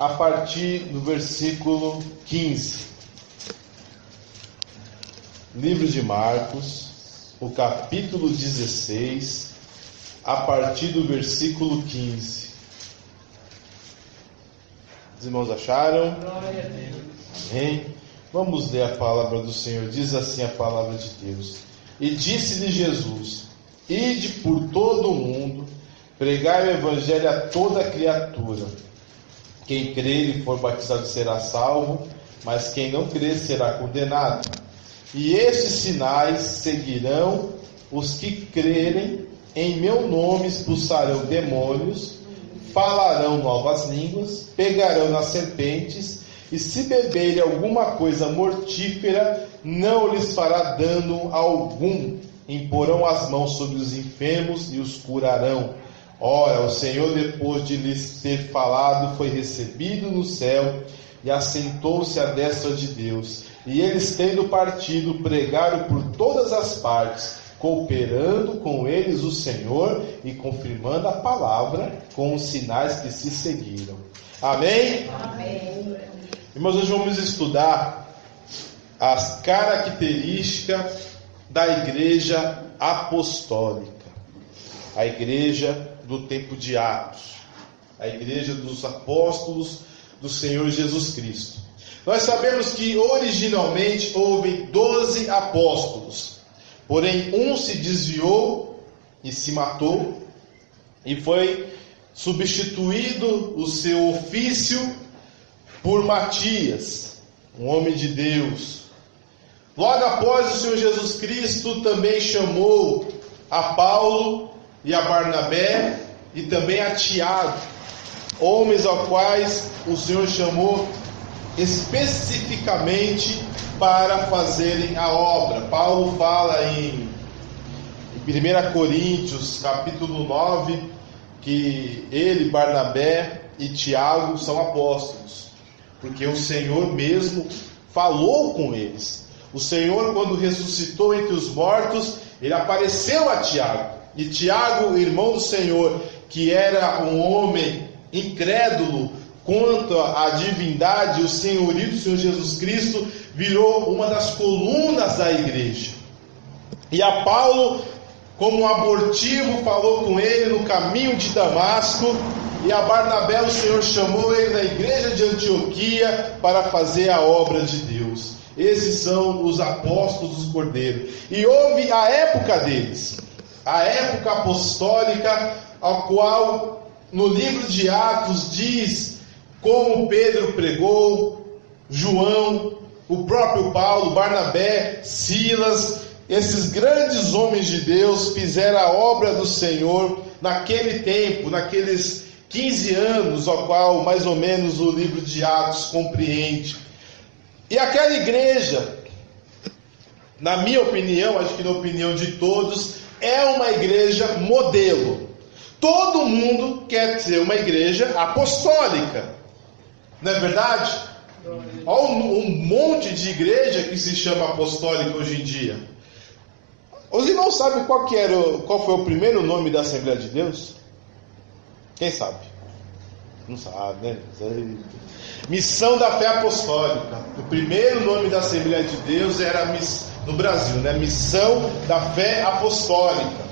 a partir do versículo 15. Livro de Marcos, o capítulo 16, a partir do versículo 15. Os irmãos acharam? Glória a Deus. Amém? Vamos ler a palavra do Senhor. Diz assim a palavra de Deus: E disse-lhe Jesus: Ide por todo o mundo, pregai o evangelho a toda criatura. Quem crer e for batizado será salvo, mas quem não crer será condenado. E estes sinais seguirão os que crerem: em meu nome expulsarão demônios, falarão novas línguas, pegarão nas serpentes, e se beberem alguma coisa mortífera, não lhes fará dano algum. Imporão as mãos sobre os enfermos e os curarão. Ora, o Senhor, depois de lhes ter falado, foi recebido no céu e assentou-se à destra de Deus. E eles, tendo partido, pregaram por todas as partes, cooperando com eles o Senhor e confirmando a palavra com os sinais que se seguiram. Amém? Amém. Irmãos, hoje vamos estudar as características da igreja apostólica, a igreja do tempo de Atos, a igreja dos apóstolos do Senhor Jesus Cristo. Nós sabemos que originalmente houve 12 apóstolos, porém um se desviou e se matou, e foi substituído o seu ofício por Matias, um homem de Deus. Logo após, o Senhor Jesus Cristo também chamou a Paulo e a Barnabé e também a Tiago, homens aos quais o Senhor chamou especificamente para fazerem a obra. Paulo fala em 1 Coríntios capítulo 9 que ele, Barnabé e Tiago são apóstolos, porque o Senhor mesmo falou com eles. O Senhor, quando ressuscitou entre os mortos, ele apareceu a Tiago. E Tiago, irmão do Senhor, que era um homem incrédulo quanto à divindade e o senhorio do Senhor Jesus Cristo, virou uma das colunas da igreja. E a Paulo, como um abortivo, falou com ele no caminho de Damasco. E a Barnabé, o Senhor chamou ele na igreja de Antioquia para fazer a obra de Deus. Esses são os apóstolos do Cordeiro. E houve a época deles, a época apostólica, a qual no livro de Atos diz como Pedro pregou, João, o próprio Paulo, Barnabé, Silas, esses grandes homens de Deus fizeram a obra do Senhor naquele tempo, naqueles 15 anos, ao qual mais ou menos o livro de Atos compreende. E aquela igreja, na minha opinião, acho que na opinião de todos, é uma igreja modelo. Todo mundo quer ser uma igreja apostólica, não é verdade? Olha um monte de igreja que se chama apostólica hoje em dia. Os irmãos sabem qual foi o primeiro nome da Assembleia de Deus? Quem sabe? Não sabe, né? Missão da Fé Apostólica. O primeiro nome da Assembleia de Deus era no Brasil, né? Missão da Fé Apostólica.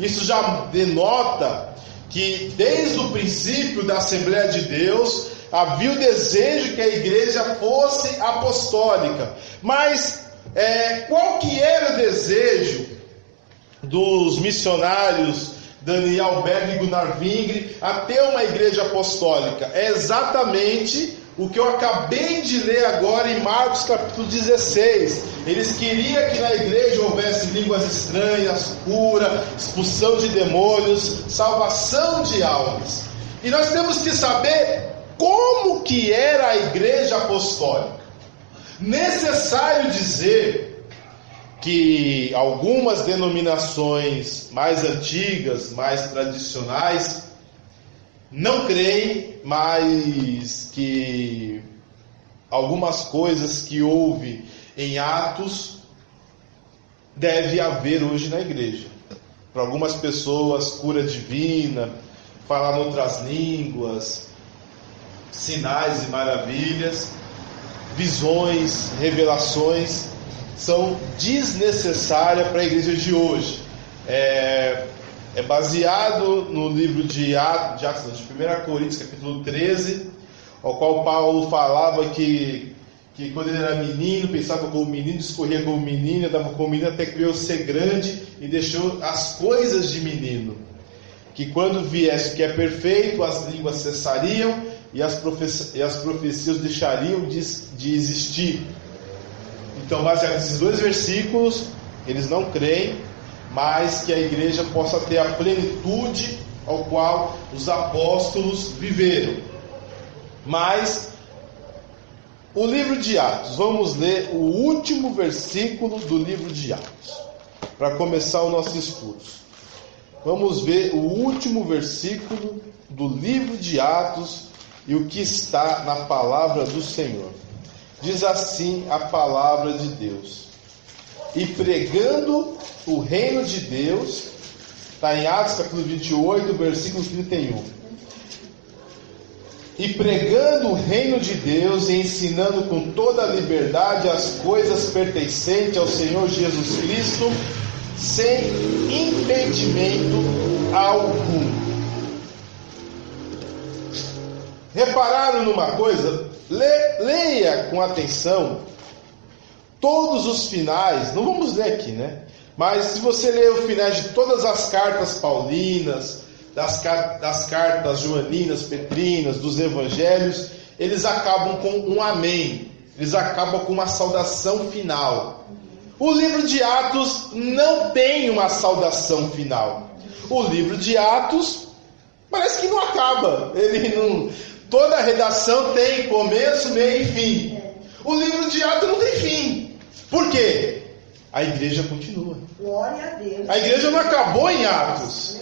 Isso já denota que desde o princípio da Assembleia de Deus havia o desejo que a igreja fosse apostólica. Mas qual que era o desejo dos missionários Daniel Berg e Gunnar Wingre a ter uma igreja apostólica? É exatamente o que eu acabei de ler agora em Marcos capítulo 16. Eles queriam que na igreja houvesse línguas estranhas, cura, expulsão de demônios, salvação de almas. E nós temos que saber como que era a igreja apostólica. Necessário dizer que algumas denominações mais antigas, mais tradicionais, não creem, mas que algumas coisas que houve em Atos deve haver hoje na igreja. Para algumas pessoas, cura divina, falar em outras línguas, sinais e maravilhas, visões, revelações, são desnecessárias para a igreja de hoje. É baseado no livro de Atos, de 1 Coríntios, capítulo 13, ao qual Paulo falava que quando ele era menino, pensava como menino, discorria como menino, andava como menino, até que veio ser grande e deixou as coisas de menino. Que quando viesse o que é perfeito, as línguas cessariam e as profecias deixariam de existir. Então, baseado nesses dois versículos, eles não creem, mas que a igreja possa ter a plenitude ao qual os apóstolos viveram. Mas o livro de Atos, vamos ler o último versículo do livro de Atos, para começar o nosso estudo. Vamos ver o último versículo do livro de Atos e o que está na palavra do Senhor. Diz assim a palavra de Deus: e pregando o reino de Deus, está em Atos capítulo 28, versículo 31. E pregando o reino de Deus e ensinando com toda a liberdade as coisas pertencentes ao Senhor Jesus Cristo, sem impedimento algum. Repararam numa coisa? Leia com atenção todos os finais, não vamos ler aqui, né? Mas se você ler os finais de todas as cartas paulinas, das cartas joaninas, petrinas, dos evangelhos, eles acabam com um amém, eles acabam com uma saudação final. O livro de Atos não tem uma saudação final. O livro de Atos parece que não acaba. Toda a redação tem começo, meio e fim. O livro de Atos não tem fim. Por quê? A igreja continua. Glória a Deus. A igreja não acabou em Atos.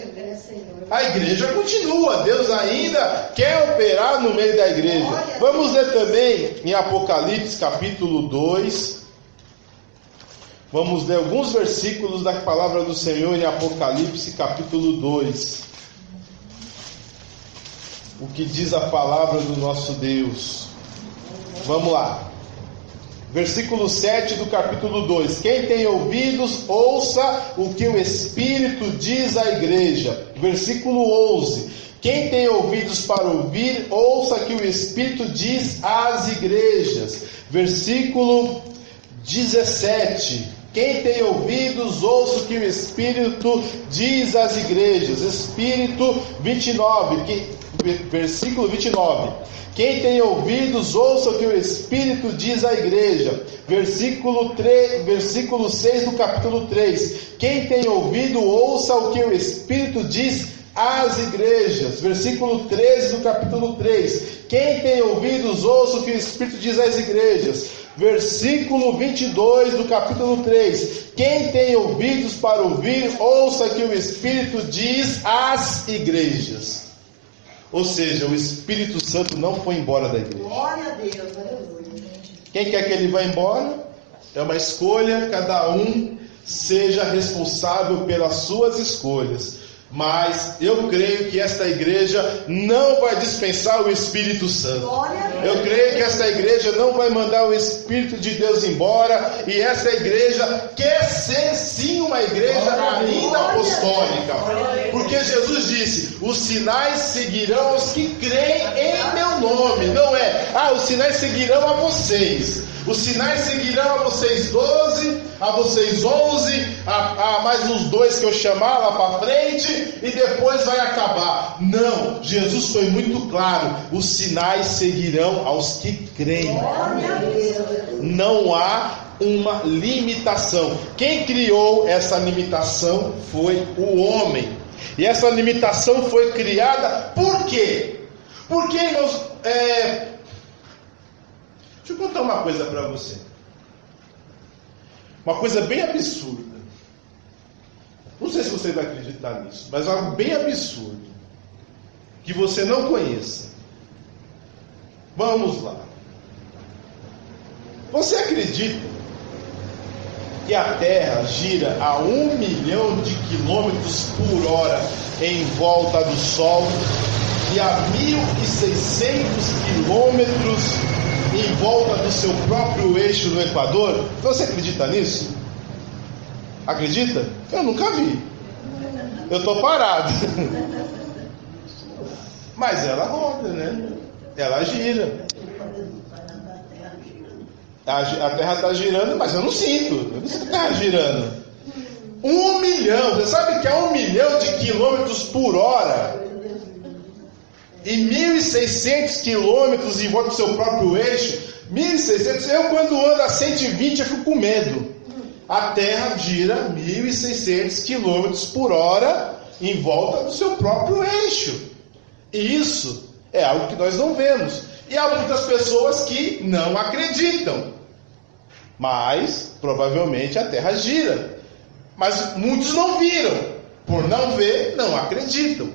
A igreja continua. Deus ainda quer operar no meio da igreja. Vamos ler também em Apocalipse capítulo 2. Vamos ler alguns versículos da palavra do Senhor em Apocalipse capítulo 2. O que diz a palavra do nosso Deus. Vamos lá. Versículo 7 do capítulo 2. Quem tem ouvidos, ouça o que o Espírito diz à igreja. Versículo 11. Quem tem ouvidos para ouvir, ouça o que o Espírito diz às igrejas. Versículo 17. Quem tem ouvidos, ouça o que o Espírito diz às igrejas. Versículo 29. Quem tem ouvidos, ouça o que o Espírito diz à igreja. Versículo 6 do capítulo 3. Quem tem ouvido, ouça o que o Espírito diz às igrejas. Versículo 13 do capítulo 3. Quem tem ouvidos, ouça o que o Espírito diz às igrejas. Versículo 22 do capítulo 3. Quem tem ouvidos para ouvir, ouça o que o Espírito diz às igrejas. Ou seja, o Espírito Santo não foi embora da igreja. Glória a Deus, aleluia. Quem quer que ele vá embora? É uma escolha, cada um seja responsável pelas suas escolhas. Mas eu creio que esta igreja não vai dispensar o Espírito Santo. Eu creio que esta igreja não vai mandar o Espírito de Deus embora. E esta igreja quer ser sim uma igreja ainda apostólica. Porque Jesus disse: os sinais seguirão aos que creem em meu nome. Não é, os sinais seguirão a vocês. Os sinais seguirão a vocês 12, a vocês 11, a mais uns 2 que eu chamar lá para frente, e depois vai acabar. Não, Jesus foi muito claro: os sinais seguirão aos que creem. Não há uma limitação. Quem criou essa limitação foi o homem. E essa limitação foi criada por quê? Porque, irmãos, deixa eu contar uma coisa para você. Uma coisa bem absurda. Não sei se você vai acreditar nisso, mas algo bem absurdo. Que você não conheça. Vamos lá. Você acredita que a Terra gira a 1 milhão de quilômetros por hora em volta do Sol? e a 1.600 quilômetros em volta do seu próprio eixo no Equador. Você acredita nisso? Acredita? Eu nunca vi. Eu estou parado. Mas ela roda, né? Ela gira. A Terra está girando, mas eu não sinto a Terra girando. 1 milhão, você sabe que é 1 milhão de quilômetros por hora? E 1.600 quilômetros em volta do seu próprio eixo. 1.600, eu quando ando a 120 eu fico com medo. A Terra gira 1.600 quilômetros por hora em volta do seu próprio eixo. E isso é algo que nós não vemos. E há muitas pessoas que não acreditam. Mas, provavelmente, a Terra gira. Mas muitos não viram. Por não ver, não acreditam.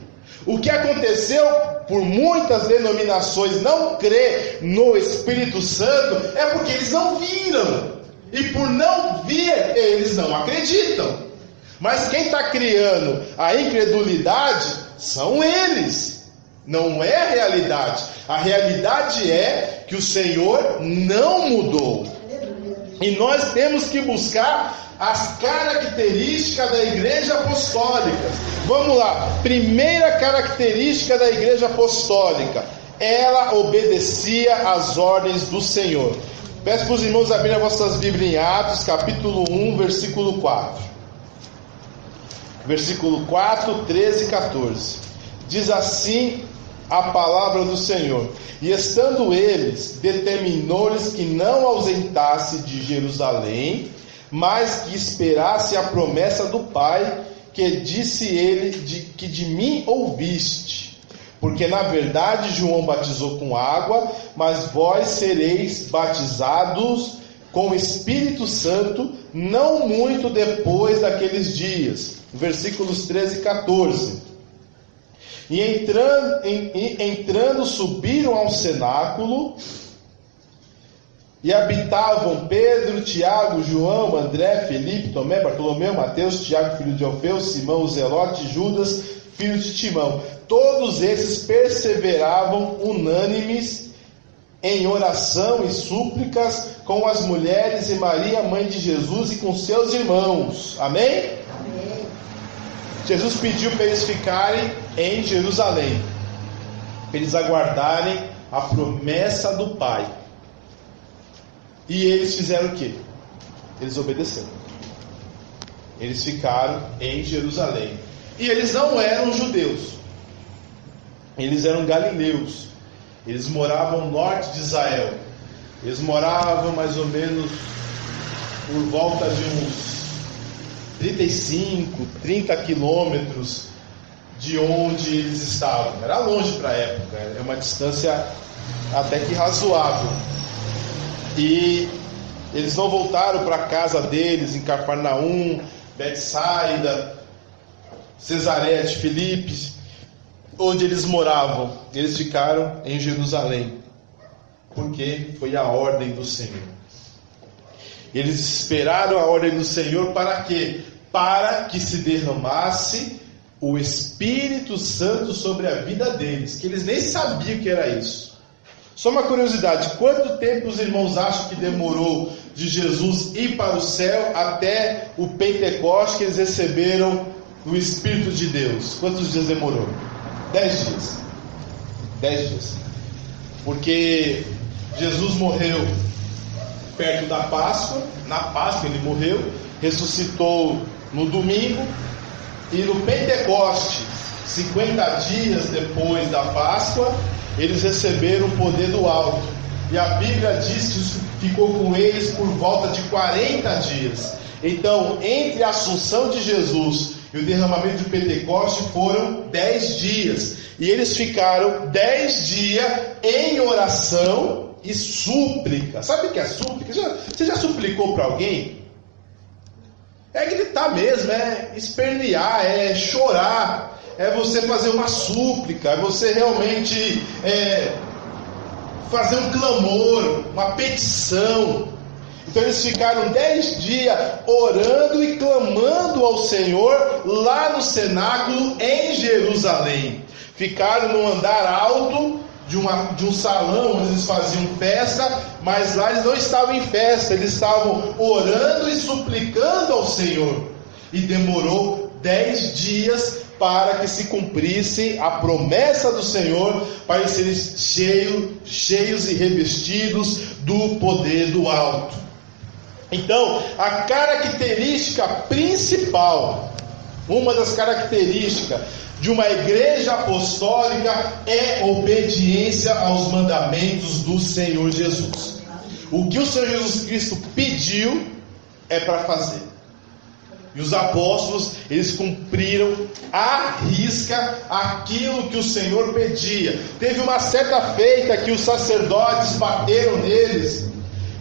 O que aconteceu por muitas denominações não crer no Espírito Santo é porque eles não viram. E por não ver, eles não acreditam. Mas quem está criando a incredulidade são eles. Não é a realidade. A realidade é que o Senhor não mudou. E nós temos que buscar as características da igreja apostólica. Vamos lá. Primeira característica da igreja apostólica: ela obedecia às ordens do Senhor. Peço para os irmãos abrirem as vossas Bíblias em Atos, capítulo 1, versículo 4. Versículo 4, 13 e 14. Diz assim a palavra do Senhor: e estando eles, determinou-lhes que não ausentasse de Jerusalém, mas que esperasse a promessa do Pai, que disse ele, que de mim ouviste. Porque na verdade João batizou com água, mas vós sereis batizados com o Espírito Santo, não muito depois daqueles dias. Versículos 13 e 14. E entrando subiram ao cenáculo, e habitavam Pedro, Tiago, João, André, Felipe, Tomé, Bartolomeu, Mateus, Tiago, filho de Alfeu, Simão, o Zelote, Judas, filho de Timão. Todos esses perseveravam unânimes em oração e súplicas com as mulheres e Maria, mãe de Jesus, e com seus irmãos. Amém? Amém. Jesus pediu para eles ficarem em Jerusalém, para eles aguardarem a promessa do Pai. E eles fizeram o quê? Eles obedeceram. Eles ficaram em Jerusalém. E eles não eram judeus. Eles eram galileus. Eles moravam no norte de Israel. Eles moravam mais ou menos por volta de uns 35, 30 quilômetros de onde eles estavam. Era longe para a época. É uma distância até que razoável. E eles não voltaram para a casa deles em Cafarnaum, Betsaida, Cesareia de Filipe, onde eles moravam. Eles ficaram em Jerusalém, porque foi a ordem do Senhor. Eles esperaram a ordem do Senhor para quê? Para que se derramasse o Espírito Santo sobre a vida deles, que eles nem sabiam que era isso. Só uma curiosidade: quanto tempo os irmãos acham que demorou de Jesus ir para o céu até o Pentecoste, que eles receberam o Espírito de Deus? Quantos dias demorou? 10 dias. 10 dias. Porque Jesus morreu perto da Páscoa. Na Páscoa ele morreu, ressuscitou no domingo, e no Pentecoste, 50 dias depois da Páscoa, eles receberam o poder do alto. E a Bíblia diz que isso ficou com eles por volta de 40 dias. Então, entre a assunção de Jesus e o derramamento de Pentecoste foram 10 dias. E eles ficaram 10 dias em oração e súplica. Sabe o que é súplica? Você já suplicou para alguém? É gritar mesmo, é espernear, é chorar. É você fazer uma súplica, é você realmente fazer um clamor, uma petição. Então eles ficaram 10 dias orando e clamando ao Senhor lá no cenáculo em Jerusalém. ficaram no andar alto de um salão onde eles faziam festa, mas lá eles não estavam em festa, eles estavam orando e suplicando ao Senhor. E demorou 10 dias para que se cumprisse a promessa do Senhor, para serem cheios e revestidos do poder do alto. Então, a característica principal, uma das características de uma igreja apostólica é obediência aos mandamentos do Senhor Jesus. O que o Senhor Jesus Cristo pediu é para fazer. E os apóstolos, eles cumpriram à risca aquilo que o Senhor pedia. Teve uma certa feita que os sacerdotes bateram neles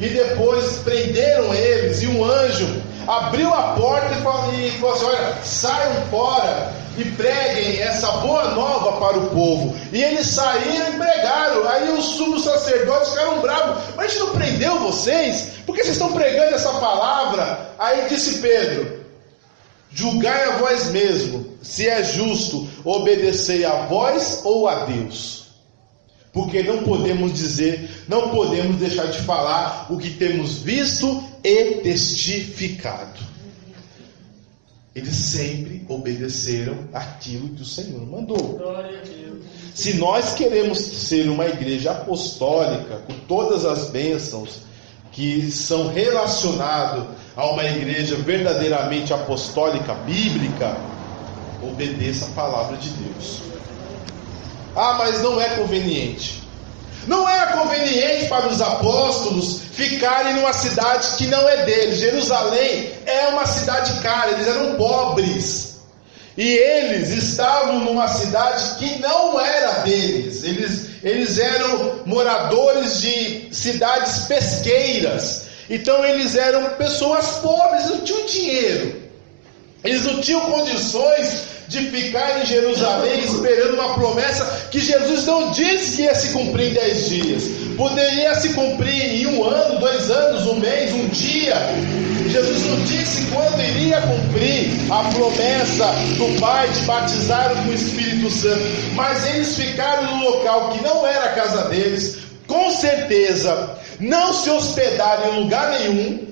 e depois prenderam eles, e um anjo abriu a porta e falou assim: olha, saiam fora e preguem essa boa nova para o povo. E eles saíram e pregaram. Aí os sumos sacerdotes ficaram bravos: mas a gente não prendeu vocês? Por que vocês estão pregando essa palavra? Aí disse Pedro: julgai a vós mesmo, se é justo obedecer a vós ou a Deus. Porque não podemos deixar de falar o que temos visto e testificado. Eles sempre obedeceram aquilo que o Senhor mandou. Se nós queremos ser uma igreja apostólica, com todas as bênçãos que são relacionadas a uma igreja verdadeiramente apostólica, bíblica, obedeça a palavra de Deus. Ah, mas não é conveniente. Não era conveniente para os apóstolos ficarem numa cidade que não é deles. Jerusalém é uma cidade cara, eles eram pobres. E eles estavam numa cidade que não era deles. Eles eram moradores de cidades pesqueiras. Então eles eram pessoas pobres, não tinham dinheiro. Eles não tinham condições de ficar em Jerusalém esperando uma promessa que Jesus não disse que ia se cumprir em 10 dias. Poderia se cumprir em 1 ano, 2 anos, 1 mês, 1 dia. Jesus não disse quando iria cumprir a promessa do Pai de batizar com o Espírito Santo. Mas eles ficaram no local que não era a casa deles. Com certeza não se hospedaram em lugar nenhum.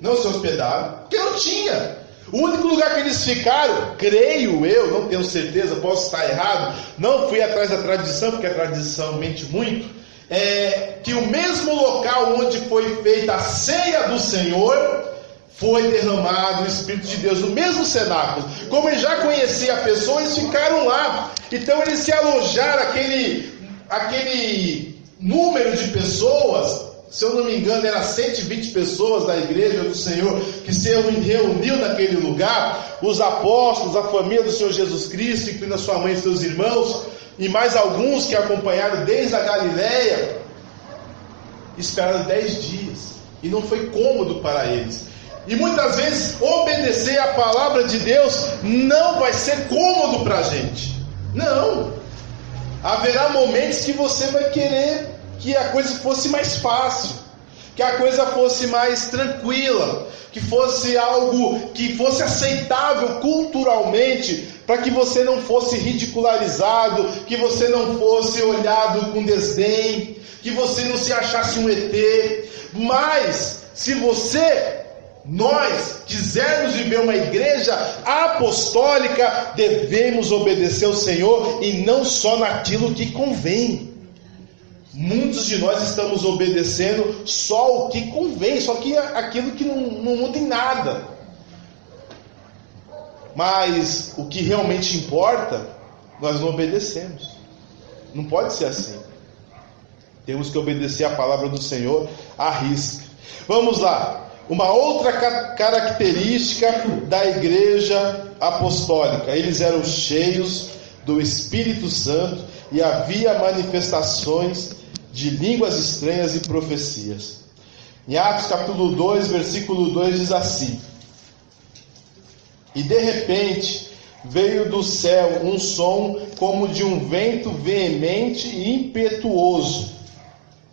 Não se hospedaram, porque não tinha. O único lugar que eles ficaram, creio eu, não tenho certeza, posso estar errado, não fui atrás da tradição, porque a tradição mente muito, é que o mesmo local onde foi feita a ceia do Senhor, foi derramado o Espírito de Deus, no mesmo cenáculo. Como ele já conhecia a pessoa, eles ficaram lá. Então eles se alojaram, aquele número de pessoas. Se eu não me engano, eram 120 pessoas da igreja do Senhor que se reuniu naquele lugar. Os apóstolos, a família do Senhor Jesus Cristo, incluindo a sua mãe e seus irmãos, e mais alguns que acompanharam desde a Galileia, esperaram 10 dias. E não foi cômodo para eles. E muitas vezes obedecer a palavra de Deus não vai ser cômodo para a gente. Não. Haverá momentos que você vai querer que a coisa fosse mais fácil, que a coisa fosse mais tranquila, que fosse algo que fosse aceitável culturalmente, para que você não fosse ridicularizado, que você não fosse olhado com desdém, que você não se achasse um ET. Mas se nós quisermos viver uma igreja apostólica, devemos obedecer ao Senhor e não só naquilo que convém. Muitos de nós estamos obedecendo só o que convém, só que aquilo que não muda em nada. Mas o que realmente importa, nós não obedecemos. Não pode ser assim. Temos que obedecer a palavra do Senhor à risca. Vamos lá. Uma outra característica da igreja apostólica: eles eram cheios do Espírito Santo e havia manifestações de línguas estranhas e profecias. Em Atos capítulo 2, versículo 2 diz assim: e de repente veio do céu um som como de um vento veemente e impetuoso,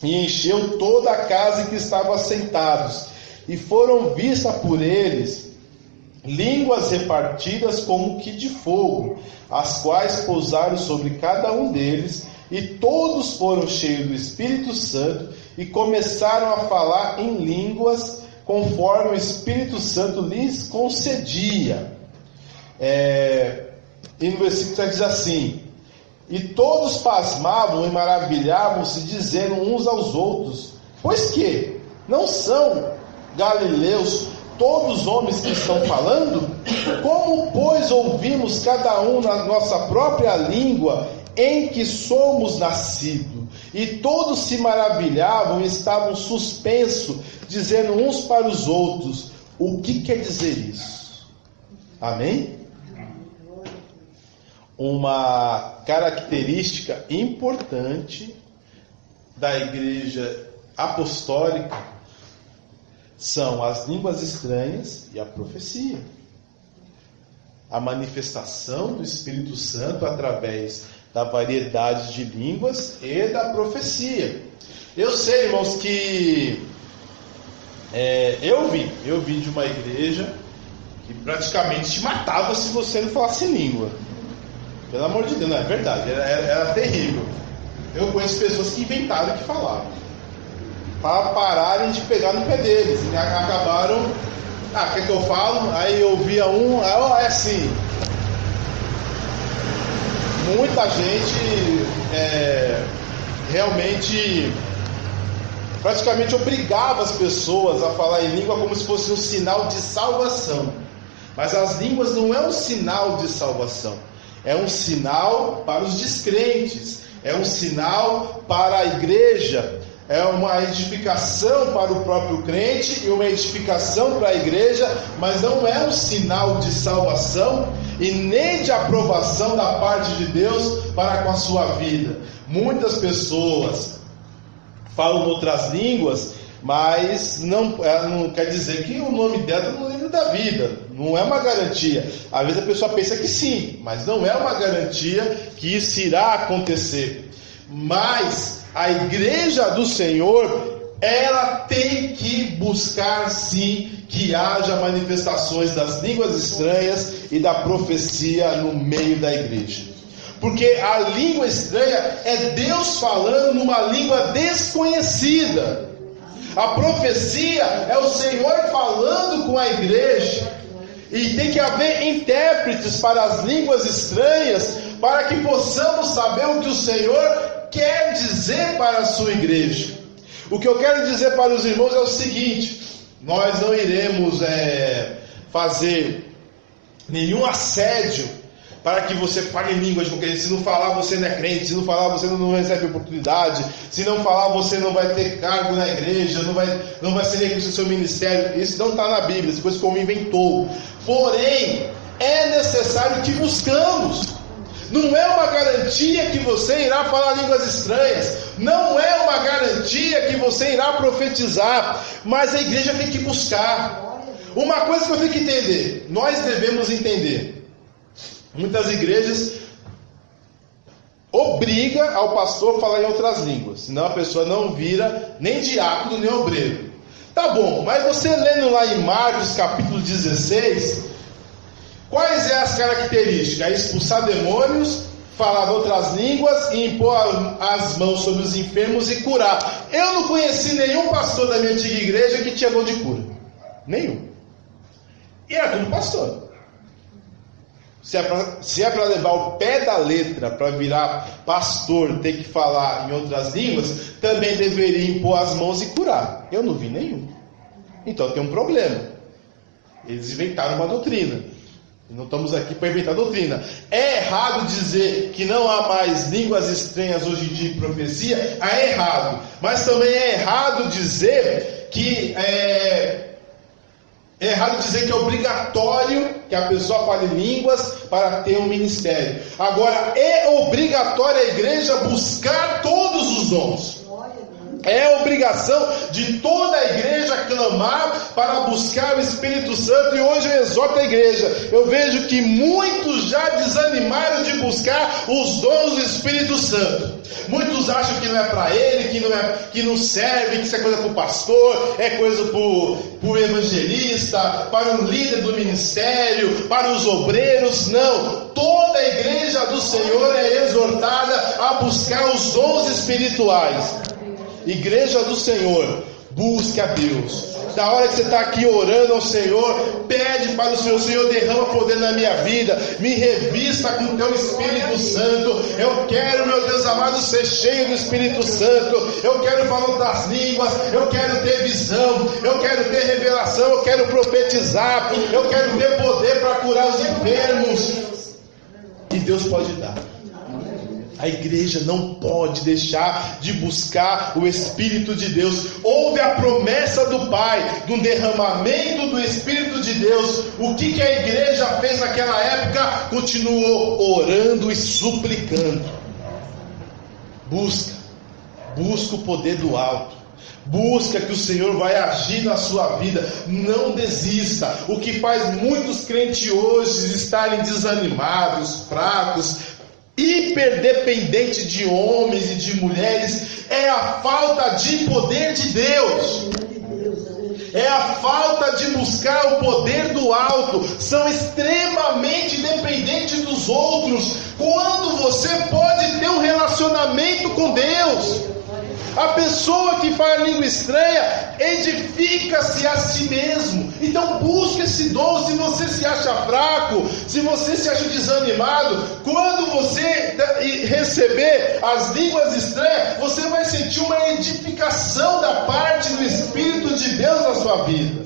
e encheu toda a casa em que estavam assentados, e foram vistas por eles línguas repartidas como que de fogo, as quais pousaram sobre cada um deles, e todos foram cheios do Espírito Santo e começaram a falar em línguas conforme o Espírito Santo lhes concedia. E no versículo 7 diz assim: e todos pasmavam e maravilhavam-se, dizendo uns aos outros: pois que não são galileus todos os homens que estão falando? Como, pois, ouvimos cada um na nossa própria língua em que somos nascidos? E todos se maravilhavam e estavam suspensos, dizendo uns para os outros: o que quer dizer isso? Amém? Uma característica importante da igreja apostólica são as línguas estranhas e a profecia. A manifestação do Espírito Santo através da variedade de línguas e da profecia. Eu sei, irmãos, que eu vim de uma igreja que praticamente te matava se você não falasse língua. Pelo amor de Deus, não é verdade, era terrível. Eu conheço pessoas que inventaram que falavam, para pararem de pegar no pé deles, e acabaram, quer que eu falo? Aí eu ouvia é assim. Muita gente realmente praticamente obrigava as pessoas a falar em língua como se fosse um sinal de salvação. Mas as línguas não é um sinal de salvação, é um sinal para os descrentes, é um sinal para a igreja, é uma edificação para o próprio crente e uma edificação para a igreja, mas não é um sinal de salvação e nem de aprovação da parte de Deus para com a sua vida. Muitas pessoas falam outras línguas, mas não quer dizer que o nome dela está no livro da vida. Não é uma garantia. Às vezes a pessoa pensa que sim, mas não é uma garantia que isso irá acontecer. Mas a igreja do Senhor, ela tem que buscar sim que haja manifestações das línguas estranhas e da profecia no meio da igreja. Porque a língua estranha é Deus falando numa língua desconhecida. A profecia é o Senhor falando com a igreja. E tem que haver intérpretes para as línguas estranhas, para que possamos saber o que o Senhor quer dizer para a sua igreja. O que eu quero dizer para os irmãos é o seguinte: nós não iremos fazer nenhum assédio para que você fale em línguas, porque se não falar você não é crente, se não falar você não recebe oportunidade, se não falar você não vai ter cargo na igreja, não vai ser reconhecido o seu ministério. Isso não está na Bíblia, essa coisa que o homem inventou. Porém, é necessário que buscamos. Não é uma garantia que você irá falar línguas estranhas, não é uma garantia que você irá profetizar, mas a igreja tem que buscar. Uma coisa que eu tenho que entender, nós devemos entender. Muitas igrejas obrigam ao pastor a falar em outras línguas, senão a pessoa não vira nem diácono nem obreiro. Tá bom, mas você lendo lá em Marcos capítulo 16, quais são as características? É expulsar demônios, falar outras línguas e impor as mãos sobre os enfermos e curar. Eu não conheci nenhum pastor da minha antiga igreja que tinha dom de cura. Nenhum. E era tudo pastor. Se é para levar o pé da letra, para virar pastor, ter que falar em outras línguas, também deveria impor as mãos e curar. Eu não vi nenhum. Então tem um problema. Eles inventaram uma doutrina. Não estamos aqui para inventar doutrina. É errado dizer que não há mais línguas estranhas hoje em dia em profecia? É errado. Mas também é errado dizer que é obrigatório que a pessoa fale línguas para ter um ministério. Agora, é obrigatório a igreja buscar todos os dons. É obrigação de toda a igreja clamar para buscar o Espírito Santo. E hoje eu exorto a igreja. Eu vejo que muitos já desanimaram de buscar os dons do Espírito Santo. Muitos acham que não é para ele, que não serve, que isso é coisa para o pastor, é coisa para o evangelista, para o líder do ministério, para os obreiros. Não, toda a igreja do Senhor é exortada a buscar os dons espirituais. Igreja do Senhor, busque a Deus. Da hora que você está aqui orando ao Senhor, pede para o Senhor: Senhor, derrama poder na minha vida, me revista com o teu Espírito Santo. Eu quero, meu Deus amado, ser cheio do Espírito Santo. Eu quero falar outras línguas, eu quero ter visão, eu quero ter revelação, eu quero profetizar, eu quero ter poder para curar os enfermos. E Deus pode dar. A igreja não pode deixar de buscar o Espírito de Deus. Houve a promessa do Pai, de um derramamento do Espírito de Deus. O que a igreja fez naquela época? Continuou orando e suplicando. Busca o poder do alto. Busca que o Senhor vai agir na sua vida. Não desista. O que faz muitos crentes hoje estarem desanimados, fracos, hiperdependente de homens e de mulheres, é a falta de poder de Deus, é a falta de buscar o poder do alto. São extremamente dependentes dos outros, quando você pode ter um relacionamento com Deus. A pessoa que fala língua estranha edifica-se a si mesmo. Então busque esse dom. Se você se acha fraco, se você se acha desanimado, quando você receber as línguas estranhas, você vai sentir uma edificação da parte do Espírito de Deus na sua vida.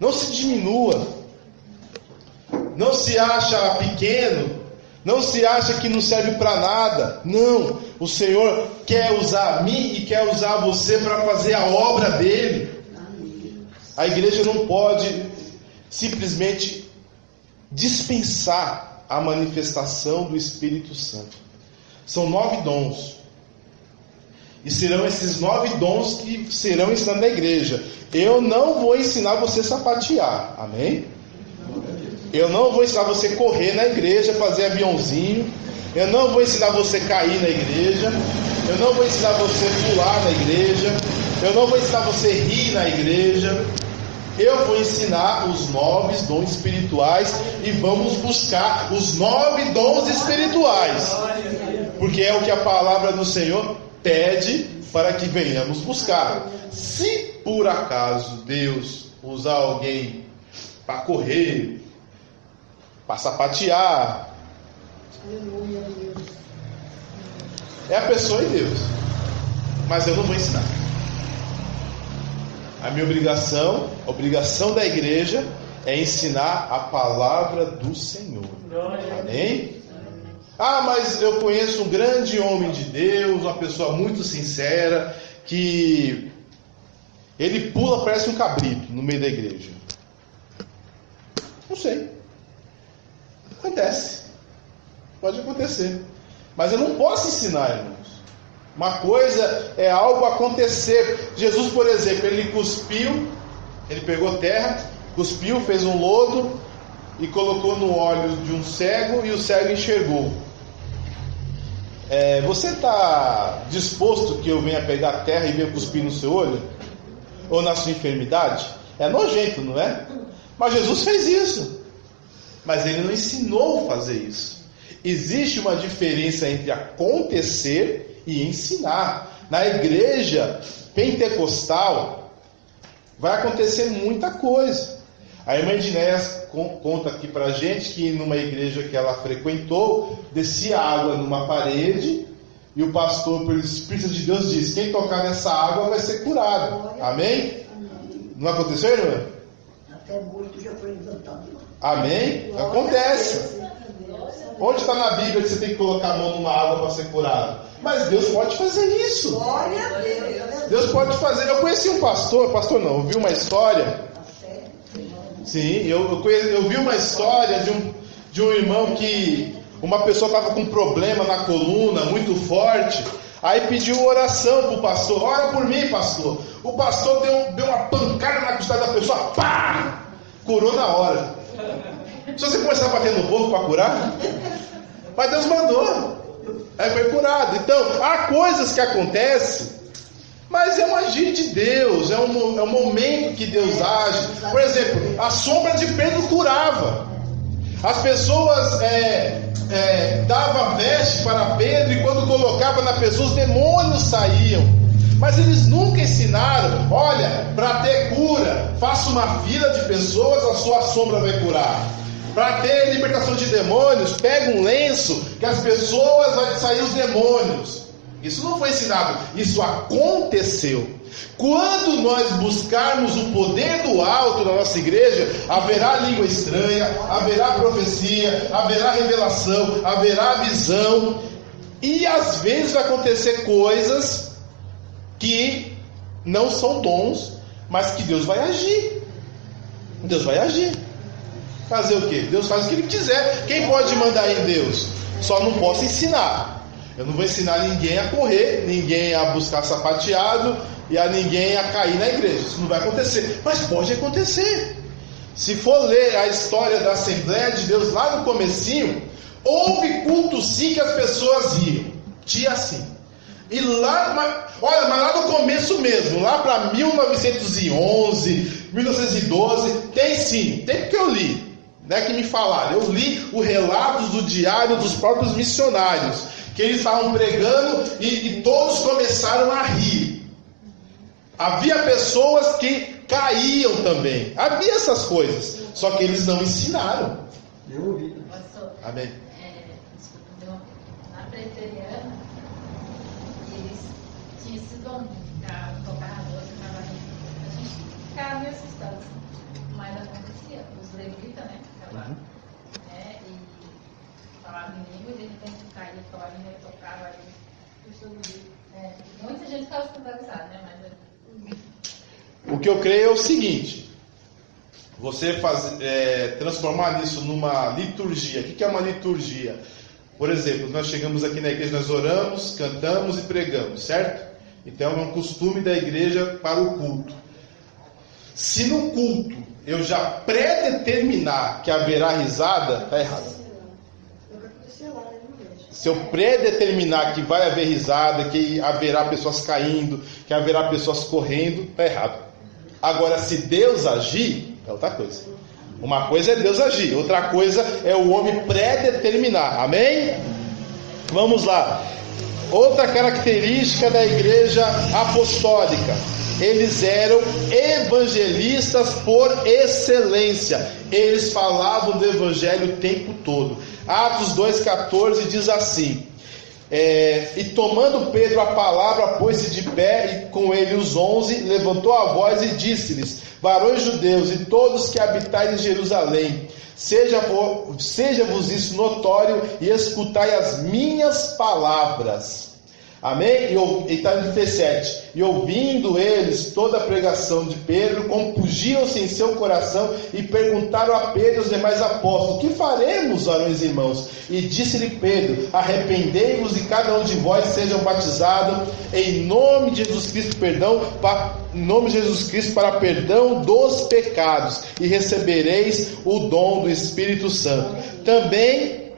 Não se diminua, não se acha pequeno, não se acha que não serve para nada. Não, o Senhor quer usar a mim e quer usar você para fazer a obra dele. A igreja não pode simplesmente dispensar a manifestação do Espírito Santo. São 9 dons, e serão esses 9 dons que serão ensinados na igreja. Eu não vou ensinar você a sapatear, amém? Eu não vou ensinar você a correr na igreja, fazer aviãozinho. Eu não vou ensinar você a cair na igreja. Eu não vou ensinar você a pular na igreja. Eu não vou ensinar você a rir na igreja. Eu vou ensinar os 9 dons espirituais e vamos buscar os 9 dons espirituais, porque é o que a palavra do Senhor pede para que venhamos buscar. Se por acaso Deus usar alguém para correr, para sapatear, é a pessoa e Deus, mas eu não vou ensinar. A minha obrigação, a obrigação da igreja, é ensinar a palavra do Senhor. Amém? Ah, mas eu conheço um grande homem de Deus, uma pessoa muito sincera, que ele pula, parece um cabrito no meio da igreja. Não sei. Acontece. Pode acontecer. Mas eu não posso ensinar, irmãos. Uma coisa é algo acontecer. Jesus, por exemplo, ele cuspiu, ele pegou terra, cuspiu, fez um lodo e colocou no olho de um cego, e o cego enxergou. Você está disposto que eu venha pegar terra e venha cuspir no seu olho? Ou na sua enfermidade? É nojento, não é? Mas Jesus fez isso. Mas ele não ensinou a fazer isso. Existe uma diferença entre acontecer e ensinar. Na igreja pentecostal vai acontecer muita coisa. A irmã Dinéia conta aqui pra gente que numa igreja que ela frequentou, descia água numa parede, e o pastor, pelo Espírito de Deus, disse: quem tocar nessa água vai ser curado. Amém? Não aconteceu, irmã? Até muito já foi levantado. Amém? Acontece. Onde está na Bíblia que você tem que colocar a mão numa água para ser curado? Mas Deus pode fazer isso. Glória a Deus. Deus pode fazer. Eu conheci um pastor não, eu vi uma história. Sim, eu vi uma história de um irmão que uma pessoa estava com um problema na coluna muito forte. Aí pediu oração para o pastor. Ora por mim, pastor. O pastor deu uma pancada na costada da pessoa. Pá! Curou na hora. Se você começar a bater no povo para curar, mas Deus mandou. Aí foi curado. Então, há coisas que acontecem, mas é um agir de Deus, é um momento que Deus age. Por exemplo, a sombra de Pedro curava. As pessoas davam veste para Pedro, e quando colocava na pessoa, os demônios saíam. Mas eles nunca ensinaram: olha, para ter cura, faça uma fila de pessoas, a sua sombra vai curar. Para ter libertação de demônios, pega um lenço, que as pessoas vão sair os demônios. Isso não foi ensinado, isso aconteceu. Quando nós buscarmos o poder do alto na nossa igreja, haverá língua estranha, haverá profecia, haverá revelação, haverá visão, e às vezes vai acontecer coisas que não são dons, mas que Deus vai agir. Deus vai agir. Fazer o quê? Deus faz o que Ele quiser. Quem pode mandar em Deus? Só não posso ensinar. Eu não vou ensinar ninguém a correr, ninguém a buscar sapateado e a ninguém a cair na igreja. Isso não vai acontecer, mas pode acontecer. Se for ler a história da Assembleia de Deus lá no comecinho, houve culto sim que as pessoas iam. Tinha sim. E lá, mas lá no começo mesmo, lá para 1911, 1912, tem sim, tem porque eu li. Não é que me falaram, eu li o relato do diário dos próprios missionários, que eles estavam pregando e todos começaram a rir. Havia pessoas que caíam também, havia essas coisas, só que eles não ensinaram. Eu ouvi. Amém. Na presbiteriana, eles tinham esse dom de tocar a voz, a gente ficava meio assustado, mas acontecia. Os levitas, né? E falavam em língua, e de repente caía, falava em língua, tocava ali. Muita gente ficava escandalizada, né? O que eu creio é o seguinte: você transformar isso numa liturgia. O que é uma liturgia? Por exemplo, nós chegamos aqui na igreja, nós oramos, cantamos e pregamos, certo? Então é um costume da igreja para o culto. Se no culto eu já predeterminar que haverá risada, está errado. Se eu predeterminar que vai haver risada, que haverá pessoas caindo, que haverá pessoas correndo, está errado. Agora, se Deus agir, é outra coisa. Uma coisa é Deus agir, outra coisa é o homem predeterminar. Amém? Vamos lá. Outra característica da igreja apostólica: eles eram evangelistas por excelência. Eles falavam do evangelho o tempo todo. Atos 2,14 diz assim: e tomando Pedro a palavra, pôs-se de pé, e com ele os 11, levantou a voz e disse-lhes: varões judeus e todos que habitais em Jerusalém, seja-vos isso notório, e escutai as minhas palavras. Amém? E está no 17. E ouvindo eles toda a pregação de Pedro, compungiam-se em seu coração e perguntaram a Pedro e os demais apóstolos: que faremos, varões e irmãos? E disse-lhe Pedro: arrependei-vos e cada um de vós sejam batizados em nome de Jesus Cristo, para perdão dos pecados, e recebereis o dom do Espírito Santo. Também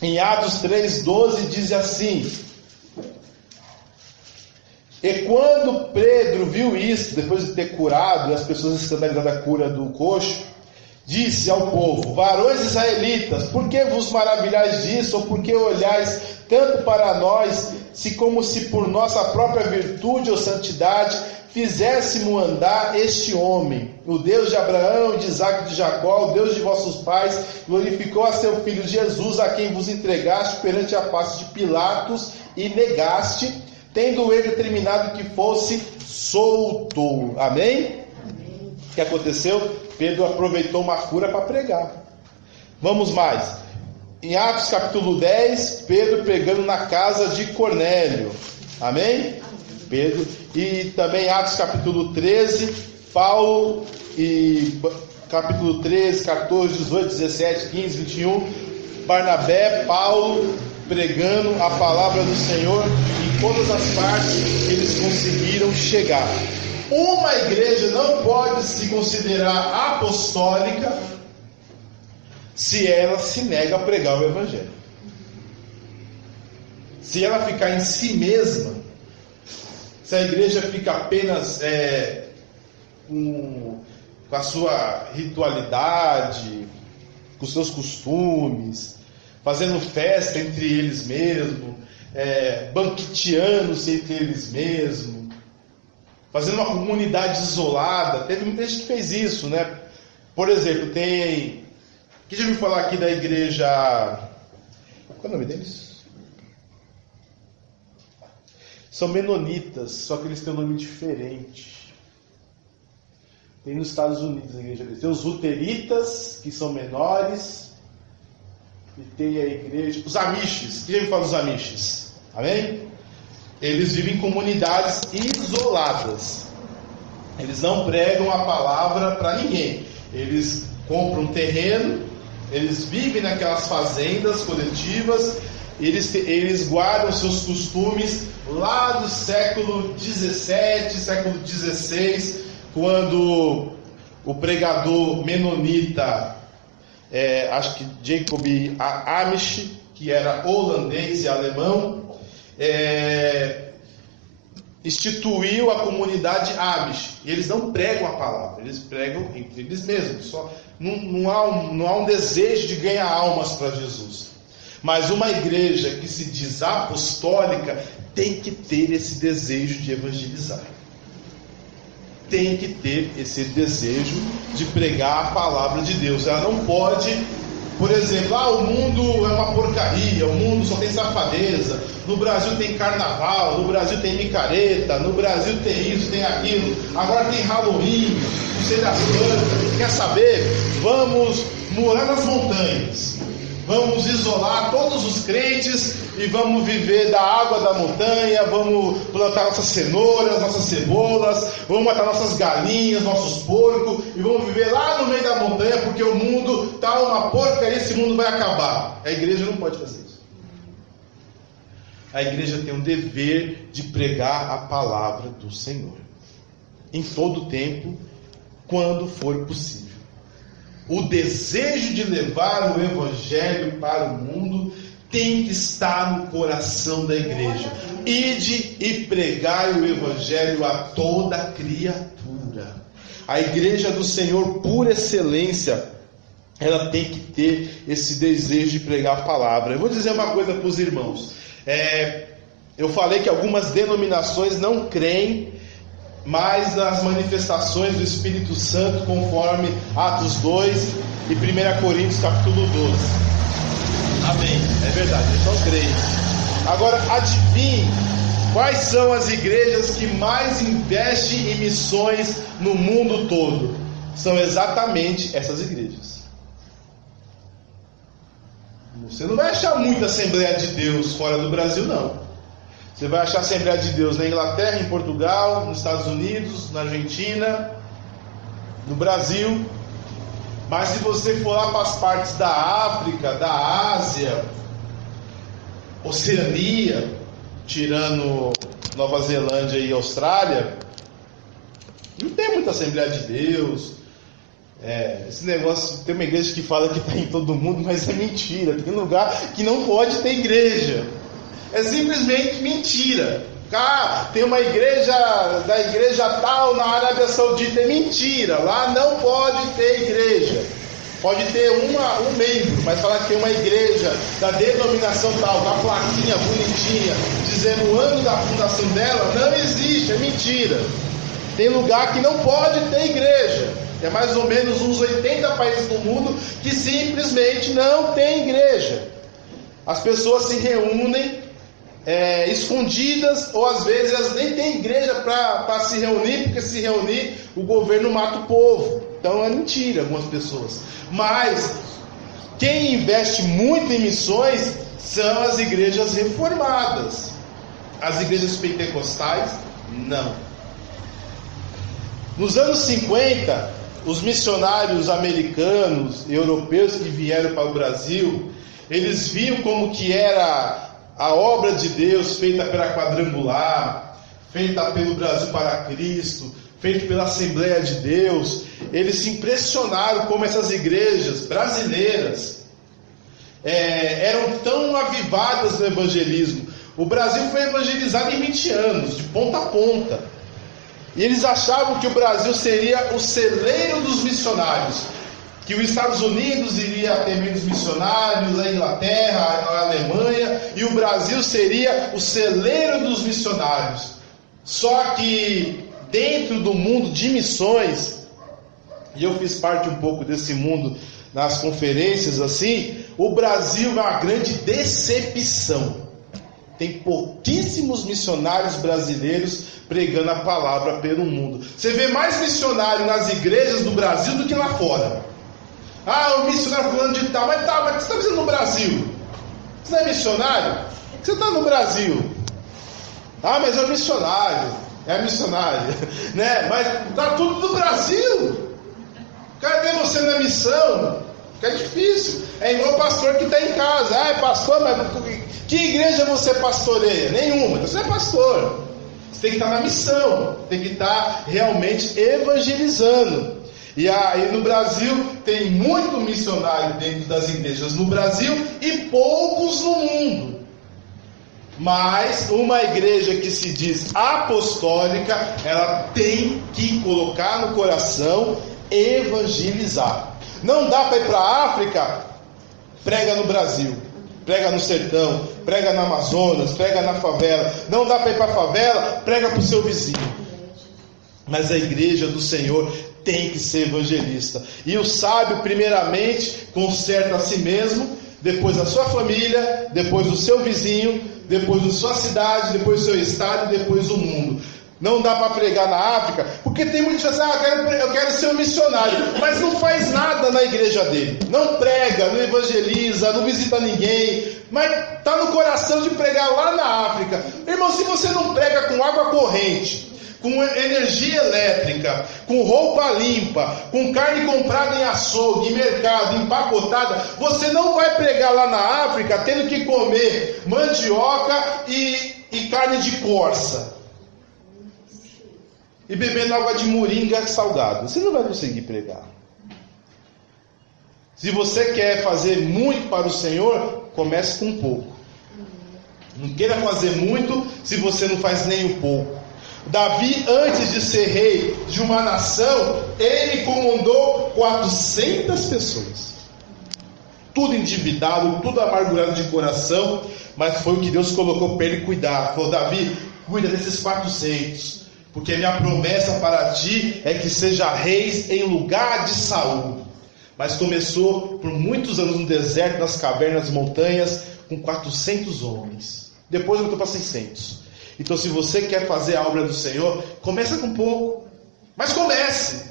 em Atos 3,12 diz assim: e quando Pedro viu isso, depois de ter curado, e as pessoas escandalizadas da cura do coxo, disse ao povo: varões israelitas, por que vos maravilhais disso, ou por que olhais tanto para nós, como se por nossa própria virtude ou santidade fizéssemos andar este homem? O Deus de Abraão, de Isaque e de Jacó, o Deus de vossos pais, glorificou a seu filho Jesus, a quem vos entregaste perante a face de Pilatos e negaste, tendo ele determinado que fosse solto. Amém? Amém. O que aconteceu? Pedro aproveitou uma cura para pregar. Vamos mais. Em Atos capítulo 10, Pedro pregando na casa de Cornélio. Amém? Pedro. E também Atos capítulo 13, Paulo, e capítulo 13, 14, 18, 17, 15, 21, Barnabé, Paulo pregando a palavra do Senhor em todas as partes que eles conseguiram chegar. Uma igreja não pode se considerar apostólica se ela se nega a pregar o Evangelho. Se ela ficar em si mesma, se a igreja fica apenas com a sua ritualidade, com os seus costumes, fazendo festa entre eles mesmos, banqueteando-se entre eles mesmos, fazendo uma comunidade isolada. Teve muita gente que fez isso, né? Por exemplo, quem já ouviu falar aqui da igreja... Qual é o nome deles? São menonitas, só que eles têm um nome diferente. Tem nos Estados Unidos a igreja deles. Tem os luteritas, que são menores. E tem a igreja... Os amishes. Quem já ouviu falar dos amishes? Amém? Eles vivem em comunidades isoladas. Eles não pregam a palavra para ninguém. Eles compram um terreno, eles vivem naquelas fazendas coletivas, eles guardam seus costumes lá do século XVII, século XVI, quando o pregador menonita, acho que Jacob Amish, que era holandês e alemão, instituiu a comunidade Amish. E eles não pregam a palavra, eles pregam entre eles mesmos. Só não há um desejo de ganhar almas para Jesus. Mas uma igreja que se diz apostólica tem que ter esse desejo de evangelizar. Tem que ter esse desejo de pregar a palavra de Deus. Ela não pode, por exemplo, o mundo é uma porcaria, o mundo só tem safadeza, no Brasil tem carnaval, no Brasil tem micareta, no Brasil tem isso, tem aquilo, agora tem Halloween, não sei das plantas. Quer saber? Vamos morar nas montanhas, vamos isolar todos os crentes e vamos viver da água da montanha, vamos plantar nossas cenouras, nossas cebolas, vamos matar nossas galinhas, nossos porcos e vamos viver lá no meio da montanha porque o mundo está uma porcaria, esse mundo vai acabar. A igreja não pode fazer isso. A igreja tem um dever de pregar a palavra do Senhor em todo tempo, quando for possível. O desejo de levar o evangelho para o mundo tem que estar no coração da igreja. Ide e pregai o evangelho a toda criatura. A igreja do Senhor, por excelência, ela tem que ter esse desejo de pregar a palavra. Eu vou dizer uma coisa para os irmãos. Eu falei que algumas denominações não creem mais nas manifestações do Espírito Santo, conforme Atos 2 e 1 Coríntios capítulo 12. Amém, é verdade, eles não creem. Agora, adivinhe quais são as igrejas que mais investem em missões no mundo todo? São exatamente essas igrejas. Você não vai achar muita Assembleia de Deus fora do Brasil, não. Você vai achar Assembleia de Deus na Inglaterra, em Portugal, nos Estados Unidos, na Argentina, no Brasil. Mas se você for lá para as partes da África, da Ásia, Oceania, tirando Nova Zelândia e Austrália, não tem muita Assembleia de Deus. Esse negócio, tem uma igreja que fala que está em todo mundo, mas é mentira. Tem lugar que não pode ter igreja. É simplesmente mentira. Tem uma igreja, da igreja tal na Arábia Saudita, é mentira. Lá não pode ter igreja. Pode ter um membro, mas falar que tem uma igreja da denominação tal, com a plaquinha bonitinha, dizendo o ano da fundação dela, não existe, é mentira. Tem lugar que não pode ter igreja. É mais ou menos uns 80 países do mundo que simplesmente não tem igreja. As pessoas se reúnem escondidas, ou às vezes elas nem têm igreja para se reunir, porque se reunir o governo mata o povo. Então é mentira algumas pessoas. Mas quem investe muito em missões são as igrejas reformadas. As igrejas pentecostais, não. Nos anos 50, os missionários americanos e europeus que vieram para o Brasil, eles viam como que era a obra de Deus feita pela Quadrangular, feita pelo Brasil para Cristo, feita pela Assembleia de Deus. Eles se impressionaram como essas igrejas brasileiras eram tão avivadas no evangelismo. O Brasil foi evangelizado em 20 anos, de ponta a ponta. E eles achavam que o Brasil seria o celeiro dos missionários, que os Estados Unidos iria ter menos missionários, a Inglaterra, a Alemanha, e o Brasil seria o celeiro dos missionários. Só que dentro do mundo de missões, e eu fiz parte um pouco desse mundo nas conferências assim, o Brasil é uma grande decepção. Tem pouquíssimos missionários brasileiros pregando a palavra pelo mundo. Você vê mais missionário nas igrejas do Brasil do que lá fora. O missionário falando de tal, mas o que você está fazendo no Brasil? Você não é missionário? Por que você está no Brasil? Mas é missionário. É missionário, né? Mas está tudo no Brasil. Cadê você na missão? Fica difícil. É igual o pastor que está em casa. Pastor, mas que igreja você pastoreia? Nenhuma. Então você é pastor. Você tem que estar na missão. Tem que estar realmente evangelizando. E aí no Brasil tem muito missionário dentro das igrejas no Brasil e poucos no mundo. Mas uma igreja que se diz apostólica, ela tem que colocar no coração evangelizar. Não dá para ir para a África, prega no Brasil, prega no sertão, prega no Amazonas, prega na favela. Não dá para ir para a favela, prega para o seu vizinho. Mas a igreja do Senhor tem que ser evangelista. E o sábio, primeiramente, conserta a si mesmo, depois a sua família, depois o seu vizinho, depois a sua cidade, depois o seu estado e depois o mundo. Não dá para pregar na África, porque tem muita gente que diz, eu quero ser um missionário, mas não faz nada na igreja dele. Não prega, não evangeliza, não visita ninguém, mas está no coração de pregar lá na África. Irmão, se você não prega com água corrente, com energia elétrica, com roupa limpa, com carne comprada em açougue, em mercado, empacotada, você não vai pregar lá na África tendo que comer mandioca e carne de corça e bebendo água de moringa salgada. Você não vai conseguir pregar. Se você quer fazer muito para o Senhor, comece com um pouco. Não queira fazer muito se você não faz nem um pouco. Davi, antes de ser rei de uma nação, ele comandou 400 pessoas. Tudo endividado, tudo amargurado de coração, mas foi o que Deus colocou para ele cuidar. Falou, Davi, cuida desses 400, porque minha promessa para ti é que seja reis em lugar de Saul. Mas começou por muitos anos no deserto, nas cavernas, nas montanhas, com 400 homens. Depois voltou para 600. Então, se você quer fazer a obra do Senhor, começa com pouco. Mas comece.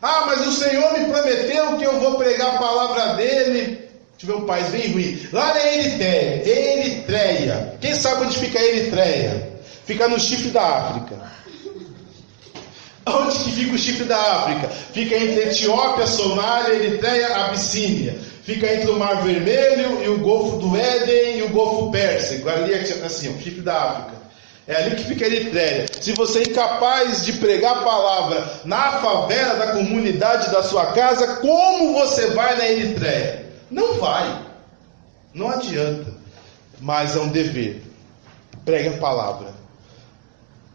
Mas o Senhor me prometeu que eu vou pregar a palavra dele. Tive um país bem ruim. Lá na Eritreia. Quem sabe onde fica a Eritreia? Fica no chifre da África. Onde que fica o chifre da África? Fica entre Etiópia, Somália, Eritreia, Abissínia. Fica entre o Mar Vermelho e o Golfo do Éden e o Golfo Pérsico. Ali é assim, o chifre da África. É ali que fica a Eritreia. Se você é incapaz de pregar a palavra na favela da comunidade da sua casa, como você vai na Eritreia? Não vai. Não adianta. Mas é um dever. Prega a palavra.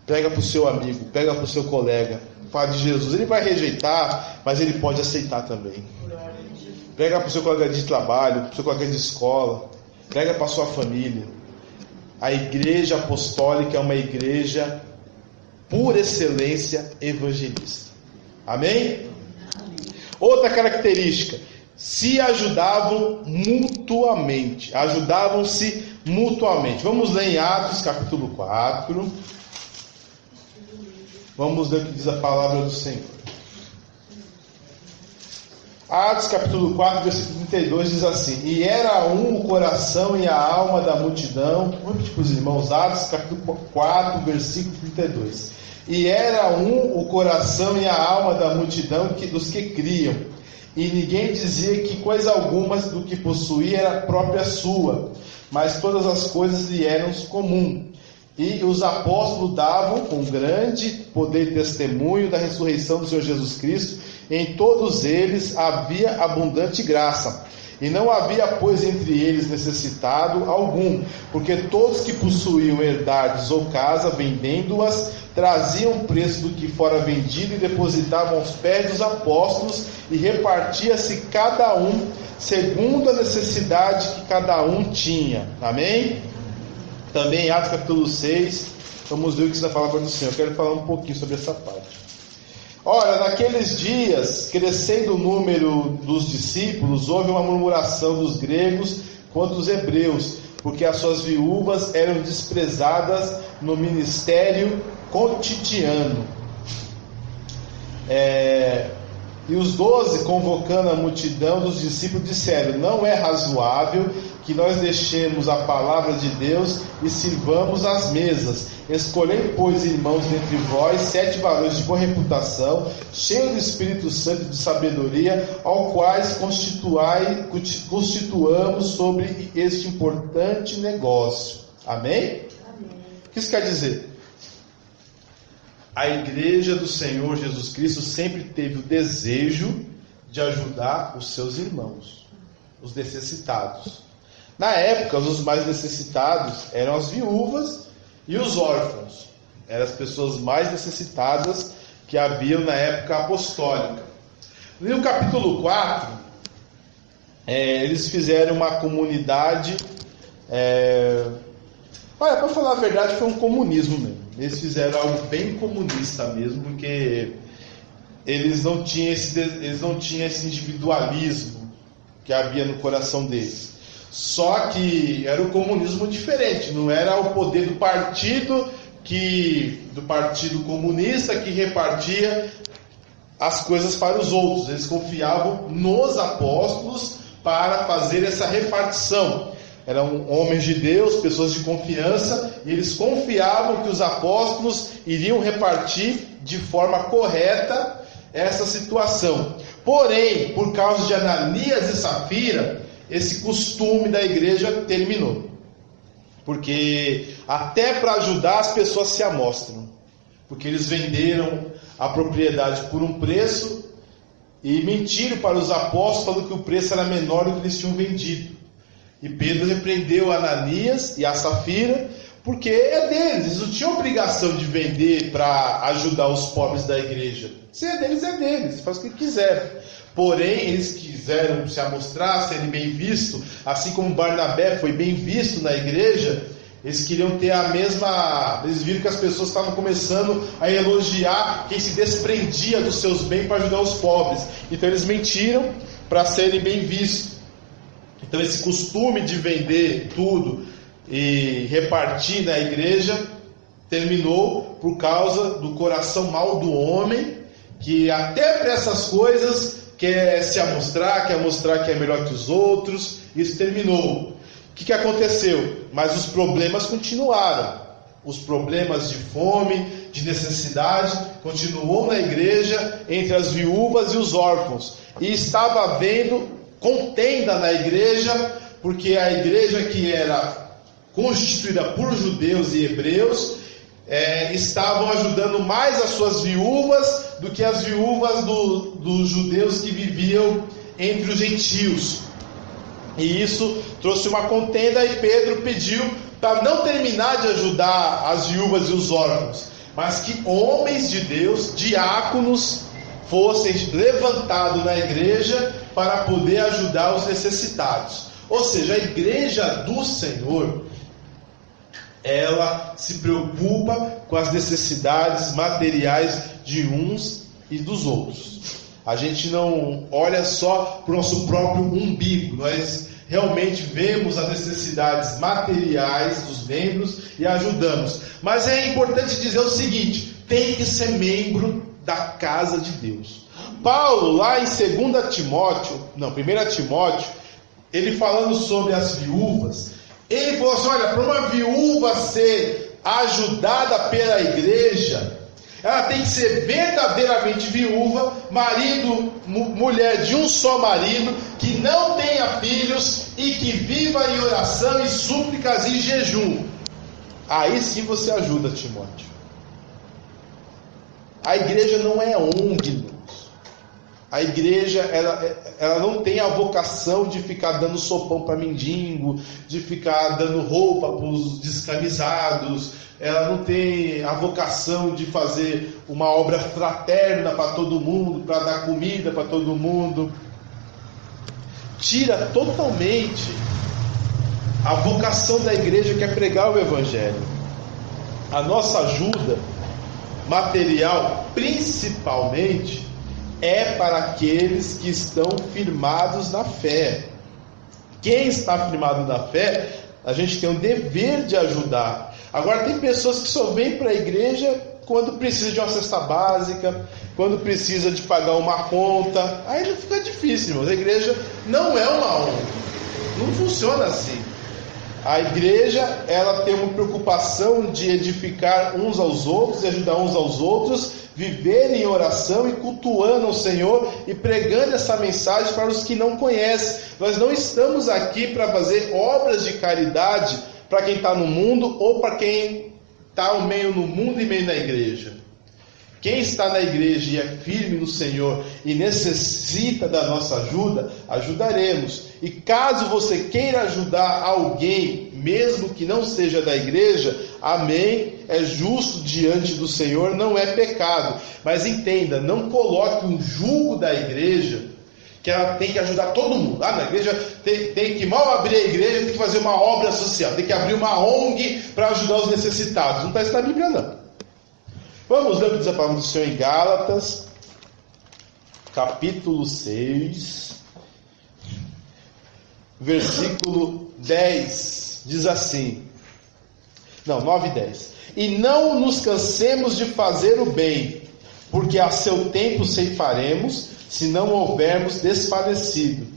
Prega para o seu amigo, prega para o seu colega. Fala de Jesus. Ele vai rejeitar, mas ele pode aceitar também. Prega para o seu colega de trabalho, para o seu colega de escola. Prega para a sua família. A igreja apostólica é uma igreja, por excelência, evangelista. Amém? Outra característica, se ajudavam mutuamente. Ajudavam-se mutuamente. Vamos ler em Atos capítulo 4. Vamos ler o que diz a palavra do Senhor. Atos capítulo 4, versículo 32 diz assim: E era um o coração e a alma da multidão. Vamos repetir para os irmãos. Atos capítulo 4, versículo 32. E era um o coração e a alma da multidão dos que criam. e ninguém dizia que coisa alguma do que possuía era própria sua, mas todas as coisas lhe eram comum. E os apóstolos davam com grande poder e testemunho da ressurreição do Senhor Jesus Cristo. Em todos eles havia abundante graça. E não havia, pois, entre eles necessitado algum, porque todos que possuíam herdades ou casa, vendendo-as, traziam o preço do que fora vendido e depositavam aos pés dos apóstolos, e repartia-se cada um segundo a necessidade que cada um tinha. Amém? Também em Atos capítulo 6, vamos ver o que diz a palavra do Senhor. Eu quero falar um pouquinho sobre essa parte. Ora, naqueles dias, crescendo o número dos discípulos, houve uma murmuração dos gregos contra os hebreus, porque as suas viúvas eram desprezadas no ministério cotidiano. E os 12, convocando a multidão dos discípulos, disseram: não é razoável que nós deixemos a palavra de Deus e sirvamos as mesas. Escolhei, pois, irmãos, dentre vós 7 varões de boa reputação, cheios do Espírito Santo e de sabedoria, ao quais constituamos sobre este importante negócio. Amém? O que isso quer dizer? A igreja do Senhor Jesus Cristo sempre teve o desejo de ajudar os seus irmãos, os necessitados. Na época, os mais necessitados eram as viúvas e os órfãos. Eram as pessoas mais necessitadas que haviam na época apostólica. No capítulo 4, eles fizeram uma comunidade. Olha, para falar a verdade, foi um comunismo mesmo. Eles fizeram algo bem comunista mesmo, porque eles não tinham esse individualismo que havia no coração deles. Só que era o comunismo diferente, não era o poder do partido comunista que repartia as coisas para os outros. Eles confiavam nos apóstolos para fazer essa repartição. Eram homens de Deus, pessoas de confiança, e eles confiavam que os apóstolos iriam repartir de forma correta essa situação. Porém, por causa de Ananias e Safira, esse costume da igreja terminou. Porque até para ajudar as pessoas se amostram. Porque eles venderam a propriedade por um preço e mentiram para os apóstolos, falando que o preço era menor do que eles tinham vendido. E Pedro repreendeu a Ananias e a Safira, porque é deles, eles não tinham obrigação de vender para ajudar os pobres da igreja. Se é deles, faz o que quiserem. Porém, eles quiseram se amostrar, serem bem vistos, assim como Barnabé foi bem visto na igreja. Eles queriam ter a mesma... Eles viram que as pessoas estavam começando a elogiar quem se desprendia dos seus bens para ajudar os pobres. Então eles mentiram para serem bem vistos. Então esse costume de vender tudo e repartir na igreja terminou por causa do coração mau do homem, que até para essas coisas quer se amostrar, quer mostrar que é melhor que os outros. Isso terminou. O que aconteceu? Mas os problemas continuaram. Os problemas de fome, de necessidade, continuou na igreja entre as viúvas e os órfãos. E estava havendo contenda na igreja, porque a igreja que era constituída por judeus e hebreus estavam ajudando mais as suas viúvas do que as viúvas dos judeus que viviam entre os gentios. E isso trouxe uma contenda, e Pedro pediu para não terminar de ajudar as viúvas e os órfãos, mas que homens de Deus, diáconos, fossem levantados na igreja para poder ajudar os necessitados. Ou seja, a igreja do Senhor, ela se preocupa com as necessidades materiais de uns e dos outros. A gente não olha só para o nosso próprio umbigo, nós realmente vemos as necessidades materiais dos membros e ajudamos. Mas é importante dizer o seguinte: tem que ser membro da casa de Deus. Paulo, lá em 1 Timóteo, ele falando sobre as viúvas, ele falou assim: olha, para uma viúva ser ajudada pela igreja, ela tem que ser verdadeiramente viúva, marido, mulher de um só marido, que não tenha filhos e que viva em oração e súplicas e jejum. Aí sim você ajuda, Timóteo. A igreja não é ONG, irmãos. A igreja, ela não tem a vocação de ficar dando sopão para mendigo, de ficar dando roupa para os descamisados. Ela não tem a vocação de fazer uma obra fraterna para todo mundo, para dar comida para todo mundo. Tira totalmente a vocação da igreja, que é pregar o evangelho. A nossa ajuda material, principalmente, é para aqueles que estão firmados na fé. Quem está firmado na fé, a gente tem o dever de ajudar. Agora, tem pessoas que só vêm para a igreja quando precisa de uma cesta básica, quando precisa de pagar uma conta. Aí não fica difícil, irmãos. A igreja não é uma ONG. Não funciona assim. A igreja, ela tem uma preocupação de edificar uns aos outros e ajudar uns aos outros, viver em oração e cultuando ao Senhor e pregando essa mensagem para os que não conhecem. Nós não estamos aqui para fazer obras de caridade para quem está no mundo ou para quem está meio no mundo e meio na igreja. Quem está na igreja e é firme no Senhor e necessita da nossa ajuda, ajudaremos. E caso você queira ajudar alguém, mesmo que não seja da igreja, amém, é justo diante do Senhor, não é pecado. Mas entenda, não coloque um jugo da igreja, que ela tem que ajudar todo mundo. Na igreja tem que mal abrir a igreja, tem que fazer uma obra social, tem que abrir uma ONG para ajudar os necessitados. Não está isso na Bíblia, não. Vamos ler o que diz a palavra do Senhor em Gálatas, capítulo 6, versículo 10, diz assim, 9 e 10. E não nos cansemos de fazer o bem, porque a seu tempo ceifaremos, se não houvermos desfalecido.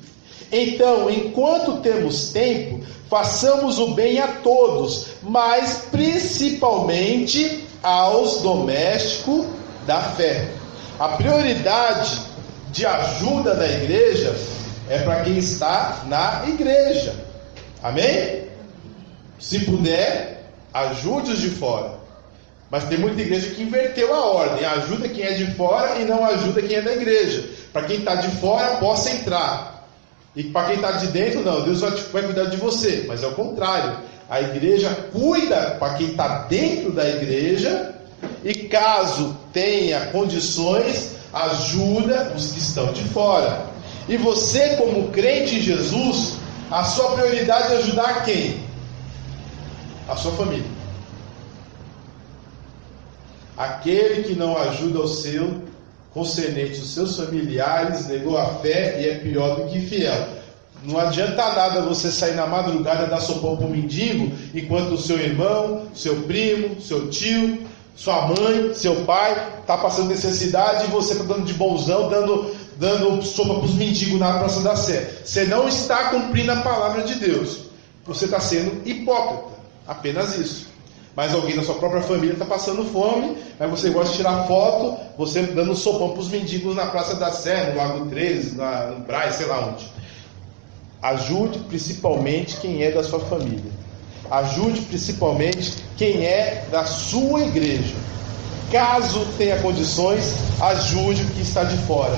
Então, enquanto temos tempo, façamos o bem a todos, mas principalmente aos domésticos da fé. A prioridade de ajuda da igreja é para quem está na igreja. Amém? Se puder, ajude os de fora. Mas tem muita igreja que inverteu a ordem. Ajuda quem é de fora e não ajuda quem é da igreja. Para quem está de fora, possa entrar. E para quem está de dentro, não. Deus vai cuidar de você. Mas é o contrário. A igreja cuida para quem está dentro da igreja. E caso tenha condições, ajuda os que estão de fora. E você, como crente em Jesus, a sua prioridade é ajudar quem? A sua família. Aquele que não ajuda o seu concernente, os seus familiares, negou a fé e é pior do que infiel. Não adianta nada você sair na madrugada e dar sopão para o mendigo, enquanto o seu irmão, seu primo, seu tio, sua mãe, seu pai está passando necessidade e você está dando de bonzão, dando sopa para os mendigos na Praça da Sé. Você não está cumprindo a palavra de Deus. Você está sendo hipócrita. Apenas isso. Mas alguém da sua própria família está passando fome, mas você gosta de tirar foto, você dando sopão para os mendigos na Praça da Sé, no Lago 13, no Braz, sei lá onde. Ajude principalmente quem é da sua família. Ajude principalmente quem é da sua igreja. Caso tenha condições, ajude o que está de fora.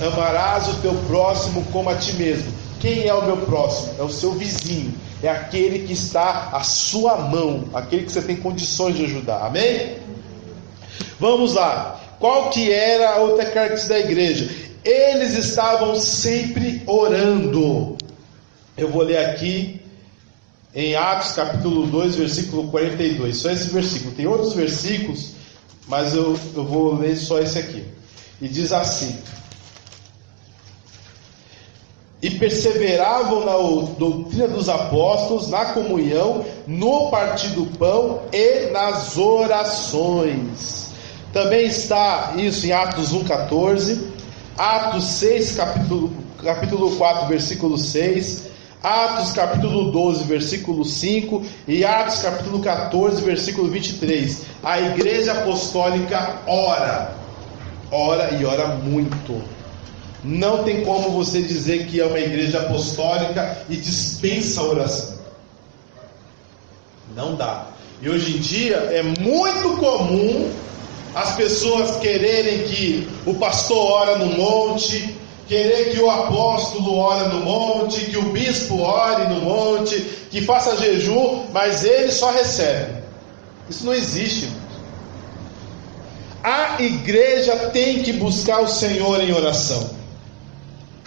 Amarás o teu próximo como a ti mesmo. Quem é o meu próximo? É o seu vizinho. É aquele que está à sua mão, aquele que você tem condições de ajudar. Amém? Vamos lá. Qual que era a outra característica da igreja? Eles estavam sempre orando. Eu vou ler aqui em Atos capítulo 2, versículo 42. Só esse versículo. Tem outros versículos, mas eu vou ler só esse aqui. E diz assim: e perseveravam na doutrina dos apóstolos, na comunhão, no partir do pão e nas orações. Também está isso em Atos 1,14, Atos 6, capítulo 4, versículo 6, Atos capítulo 12, versículo 5 e Atos capítulo 14, versículo 23. A igreja apostólica ora e ora muito. Não tem como você dizer que é uma igreja apostólica e dispensa a oração. Não dá. E hoje em dia é muito comum as pessoas quererem que o pastor ora no monte, querer que o apóstolo ore no monte, que o bispo ore no monte, que faça jejum, mas ele só recebe. Isso não existe, irmãos. A igreja tem que buscar o Senhor em oração.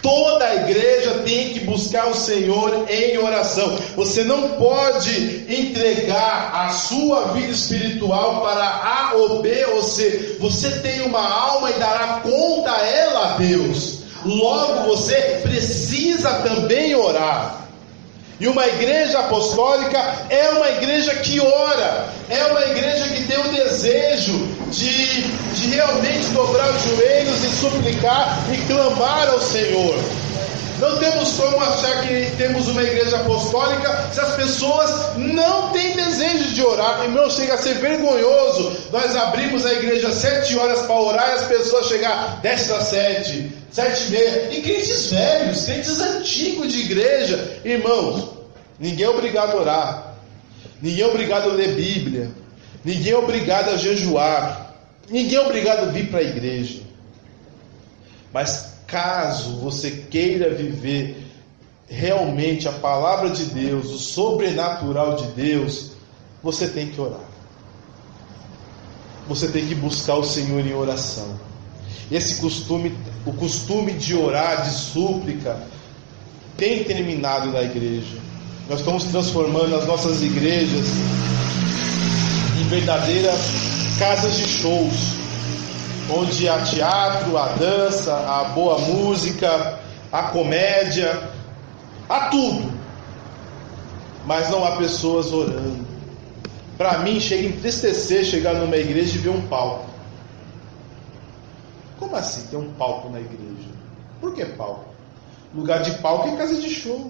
Toda a igreja tem que buscar o Senhor em oração. Você não pode entregar a sua vida espiritual para A ou B ou C. Você tem uma alma e dará conta a ela a Deus. Logo você precisa também orar. E uma igreja apostólica é uma igreja que ora, é uma igreja que tem o desejo de realmente dobrar os joelhos e suplicar e clamar ao Senhor. Não temos como achar que temos uma igreja apostólica se as pessoas não têm desejo de orar. Irmão, chega a ser vergonhoso nós abrimos a igreja 7 horas para orar e as pessoas chegar 10:07, 7:30. E crentes velhos, crentes antigos de igreja. Irmãos, ninguém é obrigado a orar, ninguém é obrigado a ler Bíblia, ninguém é obrigado a jejuar, ninguém é obrigado a vir para a igreja. Mas caso você queira viver realmente a palavra de Deus, o sobrenatural de Deus, você tem que orar. Você tem que buscar o Senhor em oração. O costume de orar, de súplica, tem terminado na igreja. Nós estamos transformando as nossas igrejas em verdadeiras casas de shows, onde há teatro, há dança, há boa música, há comédia, há tudo, mas não há pessoas orando. Para mim chega a entristecer chegar numa igreja e ver um palco. Como assim tem um palco na igreja? Por que palco? Lugar de palco é casa de show.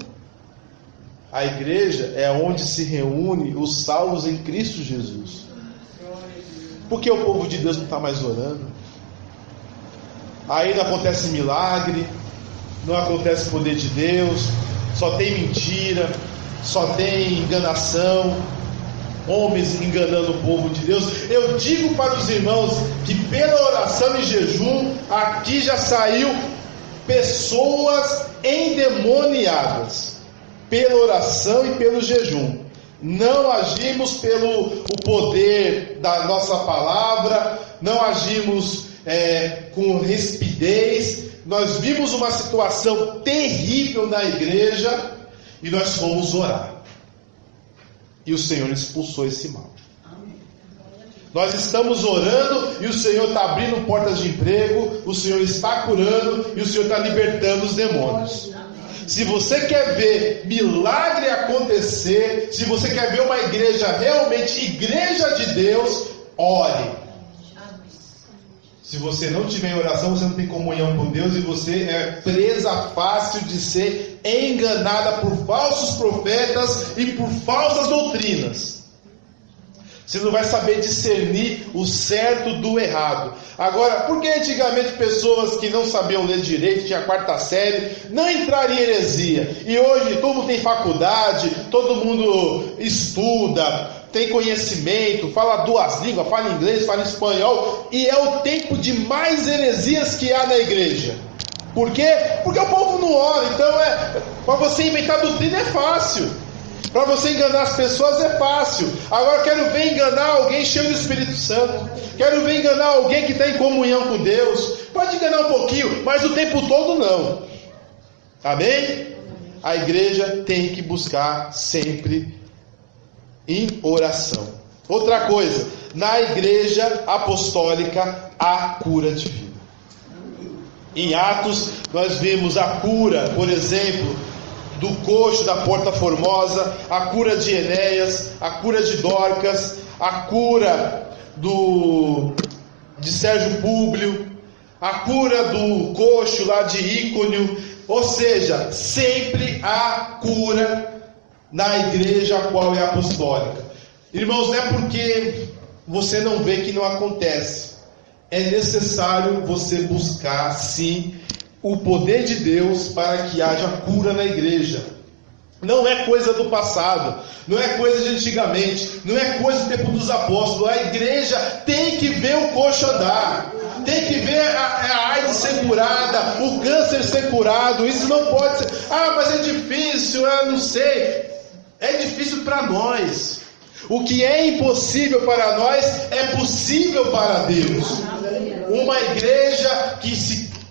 A igreja é onde se reúne os salvos em Cristo Jesus. Porque o povo de Deus não está mais orando. Aí não acontece milagre, não acontece poder de Deus, só tem mentira, só tem enganação, homens enganando o povo de Deus. Eu digo para os irmãos que pela oração e jejum, aqui já saiu pessoas endemoniadas, pela oração e pelo jejum. Não agimos pelo o poder da nossa palavra, não agimos com rispidez. Nós vimos uma situação terrível na igreja e nós fomos orar. E o Senhor expulsou esse mal. Nós estamos orando e o Senhor está abrindo portas de emprego, o Senhor está curando e o Senhor está libertando os demônios. Se você quer ver milagre acontecer, se você quer ver uma igreja realmente igreja de Deus, ore. Se você não tiver em oração, você não tem comunhão com Deus e você é presa fácil de ser enganada por falsos profetas e por falsas doutrinas. Você não vai saber discernir o certo do errado. Agora, por que antigamente pessoas que não sabiam ler direito, tinha 4ª série, não entraram em heresia? E hoje todo mundo tem faculdade, todo mundo estuda, tem conhecimento, fala 2 línguas, fala inglês, fala espanhol, e é o tempo de mais heresias que há na igreja. Por quê? Porque o povo não ora. Então para você inventar doutrina é fácil, para você enganar as pessoas é fácil. Agora quero ver enganar alguém cheio do Espírito Santo, quero ver enganar alguém que está em comunhão com Deus. Pode enganar um pouquinho, mas o tempo todo não. Amém? A igreja tem que buscar sempre em oração. Outra coisa, na igreja apostólica há cura divina. Em Atos nós vimos a cura, por exemplo, do coxo da Porta Formosa, a cura de Enéas, a cura de Dorcas, a cura de Sérgio Públio, a cura do coxo lá de Íconio. Ou seja, sempre há cura na igreja a qual é apostólica. Irmãos, não é porque você não vê que não acontece. É necessário você buscar, sim, o poder de Deus para que haja cura na igreja. Não é coisa do passado, não é coisa de antigamente, não é coisa do tempo dos apóstolos. A igreja tem que ver o coxo andar, tem que ver a AIDS ser curada, o câncer ser curado. Isso não pode ser, mas é difícil, eu não sei. É difícil para nós. O que é impossível para nós é possível para Deus. Uma igreja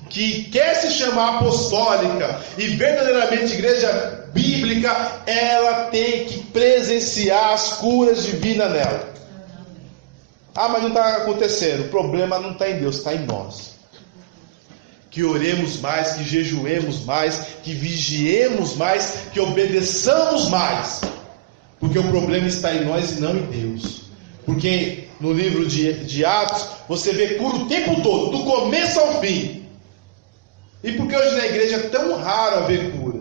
que quer se chamar apostólica e verdadeiramente igreja bíblica, ela tem que presenciar as curas divinas nela. Mas não está acontecendo. O problema não está em Deus, está em nós. Que oremos mais, que jejuemos mais, que vigiemos mais, que obedeçamos mais. Porque o problema está em nós e não em Deus. Porque no livro de Atos, você vê cura o tempo todo, do começo ao fim. E por que hoje na igreja é tão raro haver cura?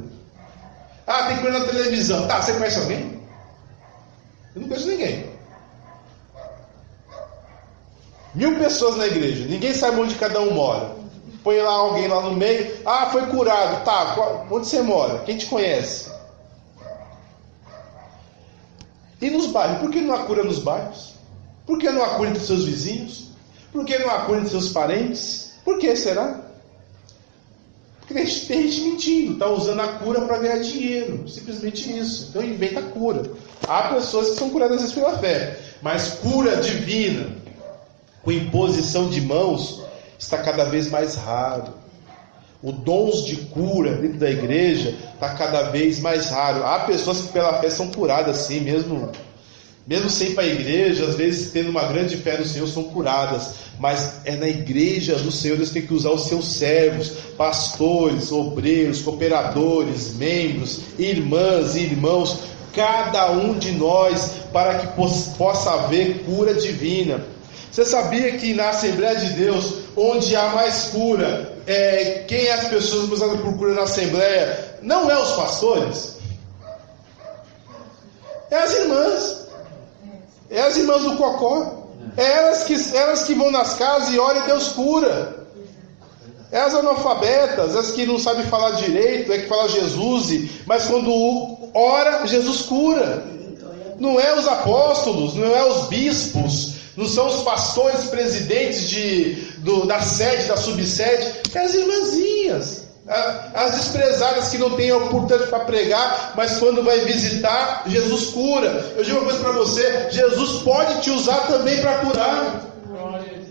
Tem cura na televisão. Você conhece alguém? Eu não conheço ninguém. 1000 pessoas na igreja, ninguém sabe onde cada um mora. Põe lá alguém lá no meio. Foi curado. Onde você mora? Quem te conhece? E nos bairros? Por que não há cura nos bairros? Por que não há cura entre seus vizinhos? Por que não há cura entre seus parentes? Por que será? Porque tem gente mentindo, está usando a cura para ganhar dinheiro. Simplesmente isso. Então inventa cura. Há pessoas que são curadas às vezes pela fé, mas cura divina, com imposição de mãos, está cada vez mais raro. Os dons de cura dentro da igreja está cada vez mais raro. Há pessoas que pela fé são curadas sim, mesmo sem ir para a igreja, às vezes tendo uma grande fé no Senhor, são curadas. Mas é na igreja do Senhor, Deus tem que usar os seus servos, pastores, obreiros, cooperadores, membros, irmãs e irmãos, cada um de nós, para que possa haver cura divina. Você sabia que na Assembleia de Deus, onde há mais cura, quem é as pessoas buscadas por cura na Assembleia? Não é os pastores, é as irmãs. É as irmãs do Cocó. É elas que vão nas casas e oram e Deus cura. É as analfabetas, as que não sabem falar direito, que falam Jesus, mas quando ora, Jesus cura. Não é os apóstolos, não é os bispos, não são os pastores presidentes da sede, da subsede, é as irmãzinhas, as desprezadas que não têm oportunidade para pregar, mas quando vai visitar, Jesus cura. Eu digo uma coisa para você: Jesus pode te usar também para curar.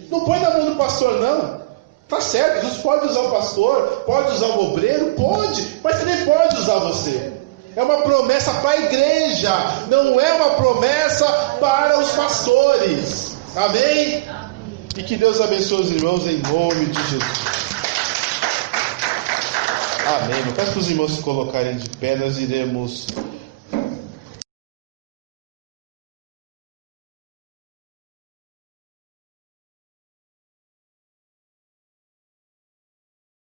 Não põe na mão do pastor não. Tá certo, Jesus pode usar o pastor, pode usar o obreiro, pode, mas também pode usar você. É uma promessa para a igreja, não é uma promessa para os pastores. Amém? E que Deus abençoe os irmãos em nome de Jesus. Amém. Eu peço para os irmãos se colocarem de pé, nós iremos